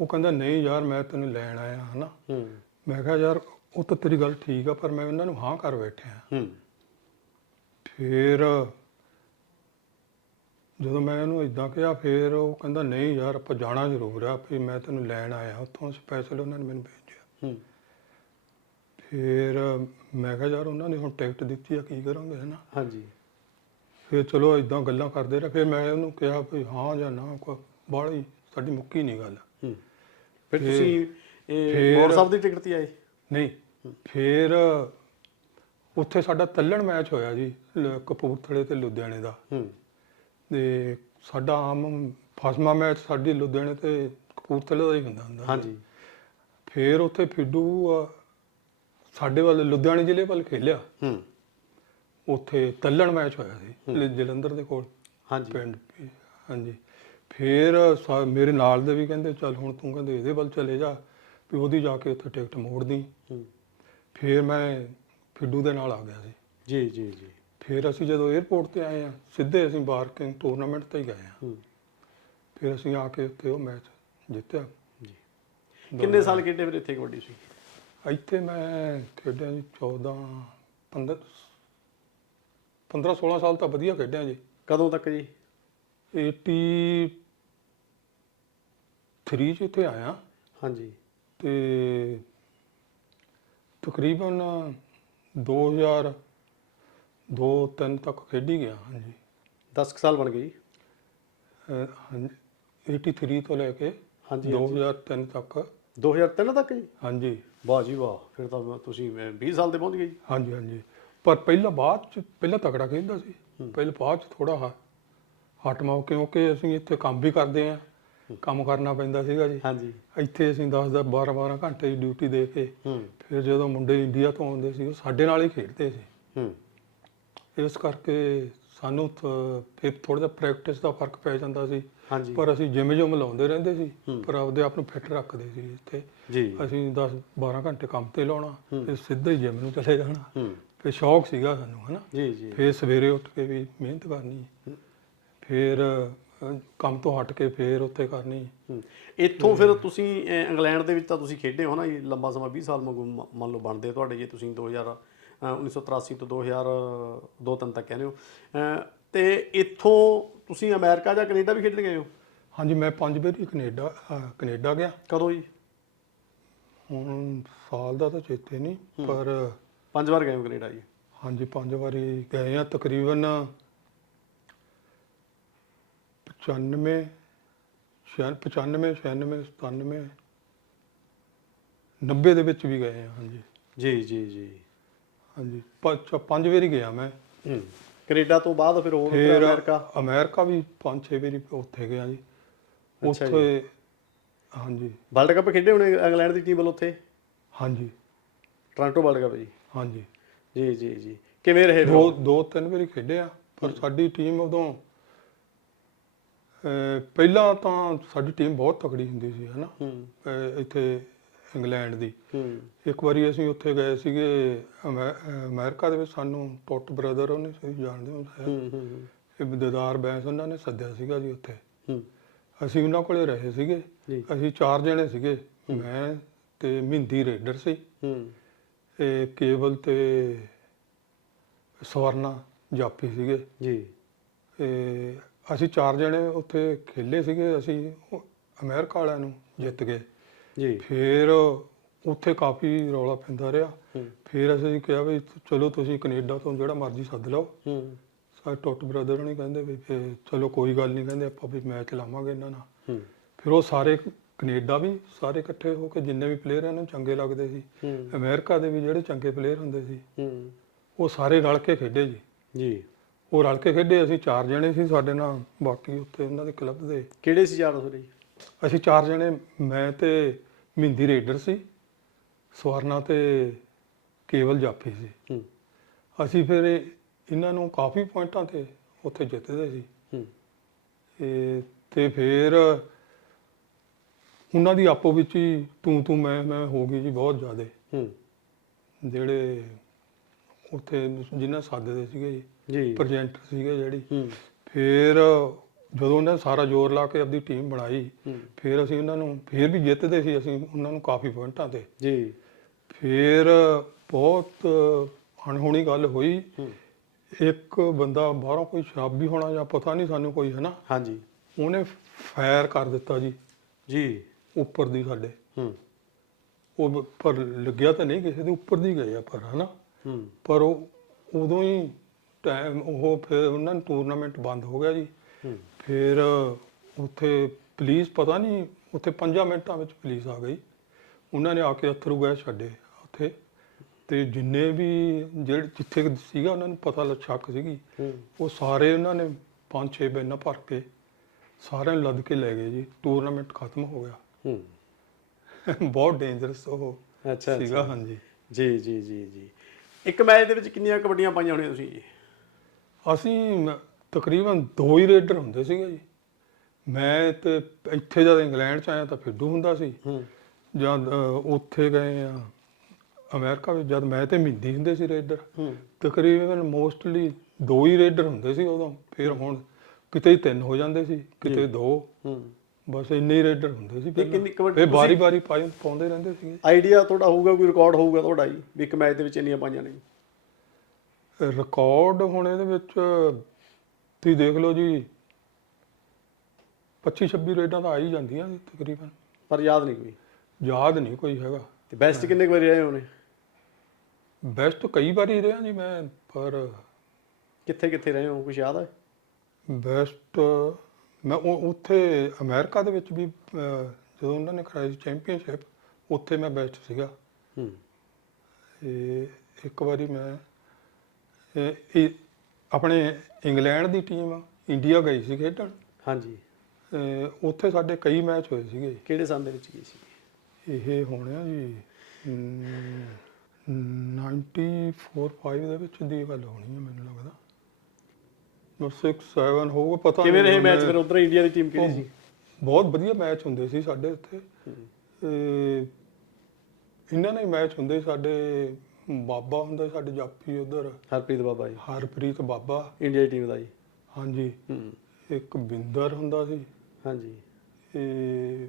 ਉਹ ਕਹਿੰਦਾ ਨਹੀਂ ਯਾਰ ਮੈਂ ਤੈਨੂੰ ਲੈਣ ਆਇਆ ਹਨਾ? ਹੂੰ। ਮੈਂ ਕਿਹਾ ਯਾਰ ਉਹ ਤਾਂ ਤੇਰੀ ਗੱਲ ਠੀਕ ਆ ਪਰ ਮੈਂ ਉਹਨਾਂ ਨੂੰ ਹਾਂ ਕਰ ਬੈਠਿਆ। ਹੂੰ। ਫਿਰ ਜਦੋਂ ਮੈਂ ਇਹਨੂੰ ਇਦਾਂ ਕਿਹਾ ਫਿਰ ਉਹ ਕਹਿੰਦਾ ਨਹੀਂ ਯਾਰ ਆਪਾਂ ਜਾਣਾ ਜ਼ਰੂਰ ਆ ਵੀ ਮੈਂ ਤੈਨੂੰ ਲੈਣ ਆਇਆ ਉੱਥੋਂ ਸਪੈਸ਼ਲ ਉਹਨਾਂ ਨੇ ਮੈਨੂੰ ਭੇਜਿਆ। ਹੂੰ। ਫਿਰ ਮੈਂ ਕਿਹਾ ਯਾਰ ਉਹਨਾਂ ਨੇ ਹੁਣ ਟਿਕਟ ਦਿੱਤੀ ਆ ਕੀ ਕਰਾਂਗੇ ਹਨਾ? ਹਾਂਜੀ। ਫਿਰ ਚਲੋ ਇਦਾਂ ਗੱਲਾਂ ਕਰਦੇ ਰਹੇ। ਫਿਰ ਮੈਂ ਉਹਨੂੰ ਕਿਹਾ ਵੀ ਹਾਂ ਜਾਂ ਨਾ ਕੋਈ ਬਾਹਲੀ ਸਾਡੀ ਮੁੱਕੀ ਨਹੀਂ ਗੱਲ। ਹੂੰ। ਫਿਰ- ਤੁਸੀਂ ਇਹ ਫਿਰ- ਮੋਰ ਸਾਹਿਬ ਦੀ ਟਿਕਟ ਤੇ ਆਏ। ਨਹੀਂ ਫਿਰ ਉੱਥੇ ਸਾਡਾ ਤੱਲਣ ਮੈਚ ਹੋਇਆ ਜੀ ਲ- ਕਪੂਰਥਲੇ ਤੇ ਲੁਧਿਆਣੇ ਦਾ। ਹੂੰ। ਤੇ ਸਾਡਾ ਆਮ ਫਸਮਾ ਮੈਚ ਸਾਡੀ ਲੁਧਿਆਣੇ ਤੇ ਕਪੂਰਥਲੇ ਦਾ ਹੀ ਹੁੰਦਾ ਹੁੰਦਾ। ਹਾਂਜੀ। ਫਿਰ ਉੱਥੇ ਫਿੱਡੂ ਅ, ਸਾਡੇ ਵੱਲ ਲੁਧਿਆਣੇ ਜ਼ਿਲ੍ਹੇ ਵੱਲ ਖੇਲਿਆ। ਹੂੰ। ਉੱਥੇ ਤੱਲਣ ਮੈਚ ਹੋਇਆ ਸੀ ਲ- ਜਲੰਧਰ ਦੇ ਕੋਲ। ਹਾਂਜੀ। ਪਿੰਡ ਹਾਂਜੀ। ਫਿਰ ਸਾ- ਮੇਰੇ ਨਾਲ ਦੇ ਵੀ ਕਹਿੰਦੇ ਚੱਲ ਹੁਣ ਤੂੰ ਕਹਿੰਦੇ ਇਹਦੇ ਵੱਲ ਚਲੇ ਜਾ। ਵੀ ਉਹਦੀ ਜਾ ਕੇ ਉੱਥੇ ਟਿਕਟ ਮੋੜਦੀ। ਫਿਰ ਮੈਂ ਫਿੱਡੂ ਦੇ ਨਾਲ ਆ ਗਿਆ ਸੀ। ਜੀ ਜੀ ਜੀ। ਫਿਰ ਅਸੀਂ ਜਦੋਂ 에ਅਰਪੋਰਟ ਤੇ ਆਏ ਆ ਸਿੱਧੇ ਅਸੀਂ ਬਾਰਕਿੰਗ ਟੂਰਨਾਮੈਂਟ ਤੇ ਹੀ ਗਏ ਆ। ਫਿਰ ਅਸੀਂ ਆ ਕੇ ਉੱਥੇ ਉਹ ਮੈਚ ਜਿੱਤਿਆ। ਜੀ। ਕਿੰਨੇ ਸਾਲ ਖੇਡੇ ਫਿਰ ਇੱਥੇ ਕਬੱਡੀ ਸੀ? ਇੱਥੇ ਮੈਂ ਖੇਡਿਆ ਜੀ 14 15 15 16 ਸਾਲ ਤਾਂ ਵਧੀਆ ਖੇਡਿਆ ਜੀ। ਕਦੋਂ ਤੱਕ ਜੀ? 83 ਚ ਇੱਥੇ ਆਇਆ। ਹਾਂਜੀ। ਤੇ ਤਕਰੀਬਨ 2000 ਦੋ ਤਿੰਨ ਤੱਕ ਖੇਡੀ ਗਿਆ ਹਾਂਜੀ। 10 ਕੁ ਸਾਲ ਬਣ ਗਏ ਜੀ ਅਹ ਹਾਂਜੀ 83 ਤੋਂ ਲੈ ਕੇ ਹਾਂਜੀ, ਹਾਂਜੀ। 2003 ਤੱਕ। 2003 ਤੱਕ ਜੀ? ਹਾਂਜੀ। ਵਾਹ ਜੀ ਵਾਹ ਫਿਰ ਤਾਂ ਤੁਸੀਂ ਅਹ, 20 ਸਾਲ ਤੇ ਪਹੁੰਚ ਗਏ ਜੀ। ਹਾਂਜੀ ਹਾਂਜੀ। ਪਰ ਪਹਿਲਾਂ ਬਾਅਦ ਚ ਪਹਿਲਾਂ ਤਕੜਾ ਖੇਡਦਾ ਸੀ। ਪਹਿਲਾਂ ਬਾਅਦ ਚ ਥੋੜਾ ਹਟਮਾਓ ਕਿਉਂਕਿ ਅਸੀਂ ਇੱਥੇ ਕੰਮ ਵੀ ਕਰਦੇ ਆ ਕੰਮ ਕਰਨਾ ਪੈਂਦਾ ਸੀਗਾ ਜੀ। ਹਾਂਜੀ। ਇੱਥੇ ਅਸੀਂ 10 10 12 12 ਘੰਟੇ ਦੀ ਡਿਊਟੀ ਦੇ ਕੇ ਹੂੰ। ਫਿਰ ਜਦੋਂ ਮੁੰਡੇ ਇੰਡੀਆ ਤੋਂ ਆਉਂਦੇ ਸੀ ਉਹ ਸਾਡੇ ਨਾਲ ਹੀ ਖੇਡਦੇ ਸੀ। ਹੂੰ। ਇਸ ਕਰਕੇ ਸਾਨੂੰ ਫਿਰ ਥੋੜਾ ਜਿਹਾ ਪ੍ਰੈਕਟਿਸ ਦਾ ਫ਼ਰਕ ਪੈ ਜਾਂਦਾ ਸੀ। ਹਾਂਜੀ। ਪਰ ਅਸੀਂ ਜਿਮ ਜਿਮ ਲਾਉਂਦੇ ਰਹਿੰਦੇ ਸੀ। ਪਰ ਆਪਦੇ ਆਪ ਨੂੰ ਫਿੱਟ ਰੱਖਦੇ ਸੀ ਇੱਥੇ। ਜੀ। ਅਸੀਂ 10 12 ਘੰਟੇ ਕੰਮ ਤੇ ਲਾਉਣਾ ਫਿਰ ਸਿੱਧਾ ਹੀ ਜਿਮ ਨੂੰ ਚਲੇ ਜਾਣਾ। ਹੂੰ। ਫਿਰ ਸ਼ੌਕ ਸੀਗਾ ਸਾਨੂੰ ਹਨਾ। ਜੀ ਜੀ। ਫਿਰ ਸਵੇਰੇ ਉੱਠ ਕੇ ਵੀ ਮਿਹਨਤ ਕਰਨੀ। ਫਿਰ ਕੰਮ ਤੋਂ ਹਟ ਕੇ ਫਿਰ ਉੱਥੇ ਕਰਨੀ। ਹੂੰ। ਇੱਥੋਂ ਫਿਰ ਤੁਸੀਂ ਅਹ, ਇੰਗਲੈਂਡ ਦੇ ਵਿੱਚ ਤਾਂ ਤੁਸੀਂ ਖੇਡੇ ਹੋ ਨਾ ਜੀ ਲੰਬਾ ਸਮਾਂ 20 ਸਾਲ ਵਾਂਗੂ ਮ- ਮੰਨ ਲਓ ਬਣਦੇ ਤੁਹਾਡੇ ਜੇ ਤੁਸੀਂ 2000 ਅਹ, 1983 ਤੋਂ 2002 ਤਿੰਨ ਤੱਕ ਕਹਿੰਦੇ ਹੋ। ਅਹ, ਤੇ ਇੱਥੋਂ ਤੁਸੀਂ ਅਮਰੀਕਾ ਜਾਂ ਕੈਨੇਡਾ ਵੀ ਖੇਡਣ ਗਏ ਹੋ? ਹਾਂਜੀ ਮੈਂ ਪੰਜ ਵਾਰੀ ਕੈਨੇਡਾ ਅਹ, ਕੈਨੇਡਾ ਗਿਆ। ਕਦੋਂ ਜੀ? ਹੁਣ ਸਾਲ ਦਾ ਤਾਂ ਚੇਤੇ ਨਹੀਂ ਪਰ ਪੰਜ ਵਾਰ ਗਏ ਹੋ ਕੈਨੇਡਾ ਜੀ? ਹਾਂਜੀ ਪੰਜ ਵਾਰੀ ਗਏ ਆ ਤਕਰੀਬਨ 95 95 96 97 90 ਦੇ ਵਿੱਚ ਵੀ ਗਏ ਆ ਹਾਂਜੀ। ਜੀ ਜੀ ਜੀ। ਹਾਂਜੀ ਪ- ਪੰਜ ਵਾਰੀ ਗਿਆ ਮੈਂ। ਹੂੰ ਕੈਨੇਡਾ ਤੋਂ ਬਾਅਦ ਫਿਰ ਹੋਰ ਫਿਰ ਅਮਰੀਕਾ? ਅਮਰੀਕਾ ਵੀ ਪੰਜ ਛੇ ਵਾਰੀ ਉੱਥੇ ਗਿਆ ਜੀ। ਅੱਛਾ ਜੀ। ਉੱਥੇ ਹਾਂਜੀ। ਵਰਲਡ ਕੱਪ ਖੇਡੇ ਹੋਣੇ ਇੰਗਲੈਂਡ ਦੀ ਟੀਮ ਵੱਲ ਉੱਥੇ? ਹਾਂਜੀ। ਟੋਰਾਂਟੋ ਵਰਲਡ ਕੱਪ ਜੀ। ਹਾਂਜੀ। ਜੀ ਜੀ ਜੀ। ਕਿਵੇਂ ਰਹੇ ਫਿਰ ਦੋ? ਦੋ ਤਿੰਨ ਵਾਰੀ ਖੇਡੇ ਆ ਪਰ ਸਾਡੀ ਟੀਮ ਉਦੋਂ ਪਹਿਲਾਂ ਤਾਂ ਸਾਡੀ ਟੀਮ ਬਹੁਤ ਤਕੜੀ ਹੁੰਦੀ ਸੀ ਹਨਾ? ਅਹ, ਇੱਥੇ ਇੰਗਲੈਂਡ ਦੀ। ਹੂੰ। ਇੱਕ ਵਾਰੀ ਅਸੀਂ ਉੱਥੇ ਗਏ ਸੀਗੇ ਅਮੈ- ਅਮਰੀਕਾ ਦੇ ਵਿੱਚ ਸਾਨੂੰ ਟੁੱਟ ਬ੍ਰਦਰ ਉਹਨੇ ਤੁਸੀਂ ਜਾਣਦੇ ਹੋ ਸ਼ਾਇਦ ਹੂੰ ਹੂੰ ਹੂੰ, ਇਹ ਦਦਾਰ ਬੈਂਸ ਉਹਨਾਂ ਨੇ ਸੱਦਿਆ ਸੀਗਾ ਜੀ ਉੱਥੇ। ਹੂੰ। ਅਸੀਂ ਉਹਨਾਂ ਕੋਲੇ ਰਹੇ ਸੀਗੇ। ਜੀ। ਅਸੀਂ ਚਾਰ ਜਣੇ ਸੀਗੇ। ਮੈਂ ਤੇ ਮਹਿੰਦੀ ਰੇਡਰ ਸੀ। ਹੂੰ। ਇਹ ਕੇਵਲ ਤੇ ਸਵਰਨਾ ਜਾਪੀ ਸੀਗੇ। ਜੀ। ਤੇ ਅਸੀਂ ਚਾਰ ਜਣੇ ਉੱਥੇ ਖੇਲੇ ਸੀਗੇ ਅਸੀਂ ਅਮਰੀਕਾ ਵਾਲਿਆਂ ਨੂੰ ਜਿੱਤ ਗਏ। ਜੀ। ਫਿਰ ਉੱਥੇ ਕਾਫੀ ਰੌਲਾ ਪੈਂਦਾ ਰਿਹਾ। ਫਿਰ ਅਸੀਂ ਕਿਹਾ ਵੀ ਚਲੋ ਤੁਸੀਂ ਕੈਨੇਡਾ ਤੋਂ ਜਿਹੜਾ ਮਰਜ਼ੀ ਸੱਦ ਲਓ। ਹੂੰ। ਸਾਡੇ ਟੁੱਟ ਬ੍ਰਦਰ ਨੇ ਕਹਿੰਦੇ ਵੀ ਫਿਰ ਚਲੋ ਕੋਈ ਗੱਲ ਨਹੀਂ ਕਹਿੰਦੇ ਆਪਾਂ ਵੀ ਮੈਚ ਲਾਵਾਂਗੇ ਇਹਨਾਂ ਨਾਲ। ਹੂੰ। ਫਿਰ ਉਹ ਸਾਰੇ ਕੈਨੇਡਾ ਵੀ ਸਾਰੇ ਇਕੱਠੇ ਹੋ ਕੇ ਜਿੰਨੇ ਵੀ ਪਲੇਅਰ ਇਹਨਾਂ ਨੂੰ ਚੰਗੇ ਲੱਗਦੇ ਸੀ ਅਮਰੀਕਾ ਦੇ ਵੀ ਜਿਹੜੇ ਚੰਗੇ ਪਲੇਅਰ ਹੁੰਦੇ ਸੀ ਹੂੰ। ਉਹ ਸਾਰੇ ਰਲ ਕੇ ਖੇਡੇ ਜੀ। ਜੀ। ਉਹ ਰਲ ਕੇ ਖੇਡੇ ਅਸੀਂ ਚਾਰ ਜਣੇ ਸੀ ਸਾਡੇ ਨਾਲ ਬਾਕੀ ਉੱਥੇ ਉਹਨਾਂ ਦੇ ਕਲੱਬ ਦੇ। ਕਿਹੜੇ ਸੀ ਯਾਰ ਤੁਹਾਡੇ ਅਸੀਂ ਚਾਰ ਜਣੇ ਮੈਂ ਤੇ ਮਹਿੰਦੀ ਰੇਡਰ ਸੀ ਸਵਰਨਾ ਤੇ ਕੇਵਲ ਜਾਫੀ ਸੀ। ਅਸੀਂ ਫਿਰ ਇਹ- ਇਹਨਾਂ ਨੂੰ ਕਾਫੀ ਪੁਆਇੰਟਾਂ ਤੇ ਉੱਥੇ ਜਿੱਤਦੇ ਸੀ। ਇਹ ਤੇ ਫਿਰ ਉਹਨਾਂ ਦੀ ਆਪੋ ਵਿੱਚ ਹੀ ਤੂੰ ਤੂੰ ਮੈਂ ਮੈਂ ਹੋ ਗਈ ਜੀ ਬਹੁਤ ਜ਼ਿਆਦੇ। ਜਿਹੜੇ ਉੱਥੇ ਜਿਨ੍ਹਾਂ ਸੱਦਦੇ ਸੀਗੇ ਜੀ। ਜੀ। ਪ੍ਰੈਜ਼ੈਂਟਰ ਸੀਗੇ ਜਿਹੜੀ। ਫਿਰ ਜਦੋਂ ਉਹਨਾਂ ਸਾਰਾ ਜ਼ੋਰ ਲਾ ਕੇ ਆਪਣੀ ਟੀਮ ਬਣਾਈ ਫਿਰ ਅਸੀਂ ਉਹਨਾਂ ਨੂੰ ਫਿਰ ਵੀ ਜਿੱਤਦੇ ਸੀ ਅਸੀਂ ਉਹਨਾਂ ਨੂੰ ਕਾਫੀ ਪੁਆਇੰਟਾਂ ਤੇ। ਜੀ। ਫਿਰ ਬਹੁਤ ਅਣਹੋਣੀ ਗੱਲ ਹੋਈ। ਇੱਕ ਬੰਦਾ ਬਾਹਰੋਂ ਕੋਈ ਸ਼ਰਾਬੀ ਹੋਣਾ ਜਾਂ ਪਤਾ ਨਹੀਂ ਸਾਨੂੰ ਕੋਈ ਹਨਾ? ਹਾਂਜੀ। ਉਹਨੇ ਫਾਇਰ ਕਰ ਦਿੱਤਾ ਜੀ। ਜੀ। ਉੱਪਰ ਦੀ ਸਾਡੇ। ਹੂੰ। ਉਹ ਪਰ ਲੱਗਿਆ ਤਾਂ ਨਹੀਂ ਕਿਸੇ ਦੇ ਉੱਪਰ ਦੀ ਗਏ ਆ ਪਰ ਹਨਾ? ਹੂੰ। ਪਰ ਉਹ ਉਦੋਂ ਹੀ ਟਾਈਮ ਉਹ ਫਿਰ ਉਹਨਾਂ ਨੂੰ ਟੂਰਨਾਮੈਂਟ ਬੰਦ ਹੋ ਗਿਆ ਜੀ। ਫਿਰ ਉੱਥੇ ਪੁਲਿਸ ਪਤਾ ਨਹੀਂ ਉੱਥੇ 5 ਮਿੰਟਾਂ ਵਿੱਚ ਪੁਲਿਸ ਆ ਗਈ। ਉਹਨਾਂ ਨੇ ਆ ਕੇ ਅਥਰੂ ਗੈਸ ਛੱਡੇ ਉੱਥੇ। ਤੇ ਜਿੰਨੇ ਵੀ ਜਿਹੜੇ ਜਿੱਥੇ ਸੀਗਾ ਉਹਨਾਂ ਨੂੰ ਪਤਾ ਲੱਗ ਸ਼ੱਕ ਸੀਗੀ। ਉਹ ਸਾਰੇ ਉਹਨਾਂ ਨੇ ਪੰਜ ਛੇ ਬੈਨਾਂ ਭਰ ਕੇ ਸਾਰਿਆਂ ਨੂੰ ਲੱਦ ਕੇ ਲੈ ਗਏ ਜੀ। ਟੂਰਨਾਮੈਂਟ ਖਤਮ ਹੋ ਗਿਆ। ਬਹੁਤ ਡੇਂਜਰਸ ਉਹ ਅੱਛਾ। ਸੀਗਾ ਹਾਂਜੀ। ਜੀ ਜੀ ਜੀ ਜੀ। ਇੱਕ ਮੈਚ ਦੇ ਵਿੱਚ ਕਿੰਨੀਆਂ ਕਬੱਡੀਆਂ ਪਾਈਆਂ ਹੋਣੀਆਂ ਤੁਸੀਂ ਜੀ? ਅਸੀਂ ਤਕਰੀਬਨ ਦੋ ਹੀ ਰੇਡਰ ਹੁੰਦੇ ਸੀਗੇ ਜੀ। ਮੈਂ ਤੇ ਇੱਥੇ ਜਦ ਇੰਗਲੈਂਡ ਚ ਆਇਆ ਤਾਂ ਫਿੱਡੂ ਹੁੰਦਾ ਸੀ। ਜਦ ਅ, ਉੱਥੇ ਗਏ ਆ ਅਮਰੀਕਾ ਵਿੱਚ ਜਦ ਮੈਂ ਤੇ ਮਿੰਦੀ ਹੁੰਦੇ ਸੀ ਰੇਡਰ। ਤਕਰੀਬਨ ਮੋਸਟਲੀ ਦੋ ਹੀ ਰੇਡਰ ਹੁੰਦੇ ਸੀ ਉਦੋਂ। ਫਿਰ ਹੁਣ ਕਿਤੇ ਤਿੰਨ ਹੋ ਜਾਂਦੇ ਸੀ ਕਿਤੇ ਦੋ। ਹੂੰ। ਬਸ ਇੰਨੇ ਹੀ ਰੇਡਰ ਹੁੰਦੇ ਸੀ ਤੇ ਕਿੰਨੀ ਕਬੱਡੀ ਫਿਰ ਤੁਸੀਂ- ਬਾਰੀ ਬਾਰੀ ਪਾਈ ਪਾਉਂਦੇ ਰਹਿੰਦੇ ਸੀਗੇ। ਆਈਡੀਆ ਤੁਹਾਡਾ ਹੋਊਗਾ ਕੋਈ ਰਿਕਾਰਡ ਹੋਊਗਾ ਤੁਹਾਡਾ ਜੀ ਵੀ ਇੱਕ ਮੈਚ ਦੇ ਵਿੱਚ ਇੰਨੀਆਂ ਪਾਈਆਂ ਨੇ। ਰਿਕਾਰਡ ਹੁਣ ਇਹਦੇ ਵਿੱਚ ਤੁਸੀਂ ਦੇਖ ਲਓ ਜੀ 25 26 ਰੇਡਾਂ ਤਾਂ ਆ ਹੀ ਜਾਂਦੀਆਂ ਸੀ ਤਕਰੀਬਨ। ਪਰ ਯਾਦ ਨਹੀਂ ਕੋਈ? ਯਾਦ ਨਹੀਂ ਕੋਈ ਹੈਗਾ। ਤੇ ਬੈਸਟ ਕਿੰਨੇ ਕੁ ਵਾਰੀ ਰਹੇ ਹੋਣੇ? ਬੈਸਟ ਕਈ ਵਾਰੀ ਰਿਹਾ ਜੀ ਮੈਂ ਪਰ ਕਿੱਥੇ ਕਿੱਥੇ ਰਹੇ ਹੋ? ਕੁਝ ਯਾਦ ਹੈ ਬੈਸਟ ਮੈਂ ਉੱਥੇ ਅਮਰੀਕਾ ਦੇ ਵਿੱਚ ਵੀ ਅਹ, ਜਦੋਂ ਉਹਨਾਂ ਨੇ ਕਰਾਈ ਸੀ ਚੈਂਪੀਅਨਸ਼ਿਪ ਉੱਥੇ ਮੈਂ ਬੈਸਟ ਸੀਗਾ। ਹੂੰ। ਇਹ ਇੱਕ ਵਾਰੀ ਮੈਂ ਇਹ ਇਹ ਆਪਣੇ ਇੰਗਲੈਂਡ ਦੀ ਟੀਮ ਇੰਡੀਆ ਗਈ ਸੀ ਖੇਡਣ। ਹਾਂਜੀ। ਉੱਥੇ ਸਾਡੇ ਕਈ ਮੈਚ ਹੋਏ ਸੀਗੇ। ਕਿਹੜੇ ਸਾਲ ਦੇ ਵਿੱਚ ਗਈ ਸੀ? ਇਹ ਹੋਣਿਆ ਜੀ ਅਮ, 94 5 ਦੇ ਵਿੱਚ ਦੀ ਗੱਲ ਹੋਣੀ ਹੈ ਮੈਨੂੰ ਲੱਗਦਾ। ਬਸ 6 7 ਹੋਊਗਾ ਪਤਾ ਕਿਵੇਂ ਰਹੇ ਮੈਚ ਫਿਰ? ਉਧਰ ਇੰਡੀਆ ਦੀ ਟੀਮ ਕਿਹੜੀ ਸੀ? ਬਹੁਤ ਵਧੀਆ ਮੈਚ ਹੁੰਦੇ ਸੀ ਸਾਡੇ ਇੱਥੇ। ਤੇ ਇਹਨਾਂ ਨੇ ਮੈਚ ਹੁੰਦੇ ਸਾਡੇ ਬਾਬਾ ਹੁੰਦਾ ਸੀ ਸਾਡੇ ਜਾਪੀ ਉਧਰ। ਹਰਪ੍ਰੀਤ ਬਾਬਾ ਜੀ। ਹਰਪ੍ਰੀਤ ਬਾਬਾ। ਇੰਡੀਆ ਟੀਮ ਦਾ ਜੀ। ਹਾਂਜੀ। ਹੂੰ। ਇੱਕ ਬਿੰਦਰ ਹੁੰਦਾ ਸੀ। ਹਾਂਜੀ। ਇਹ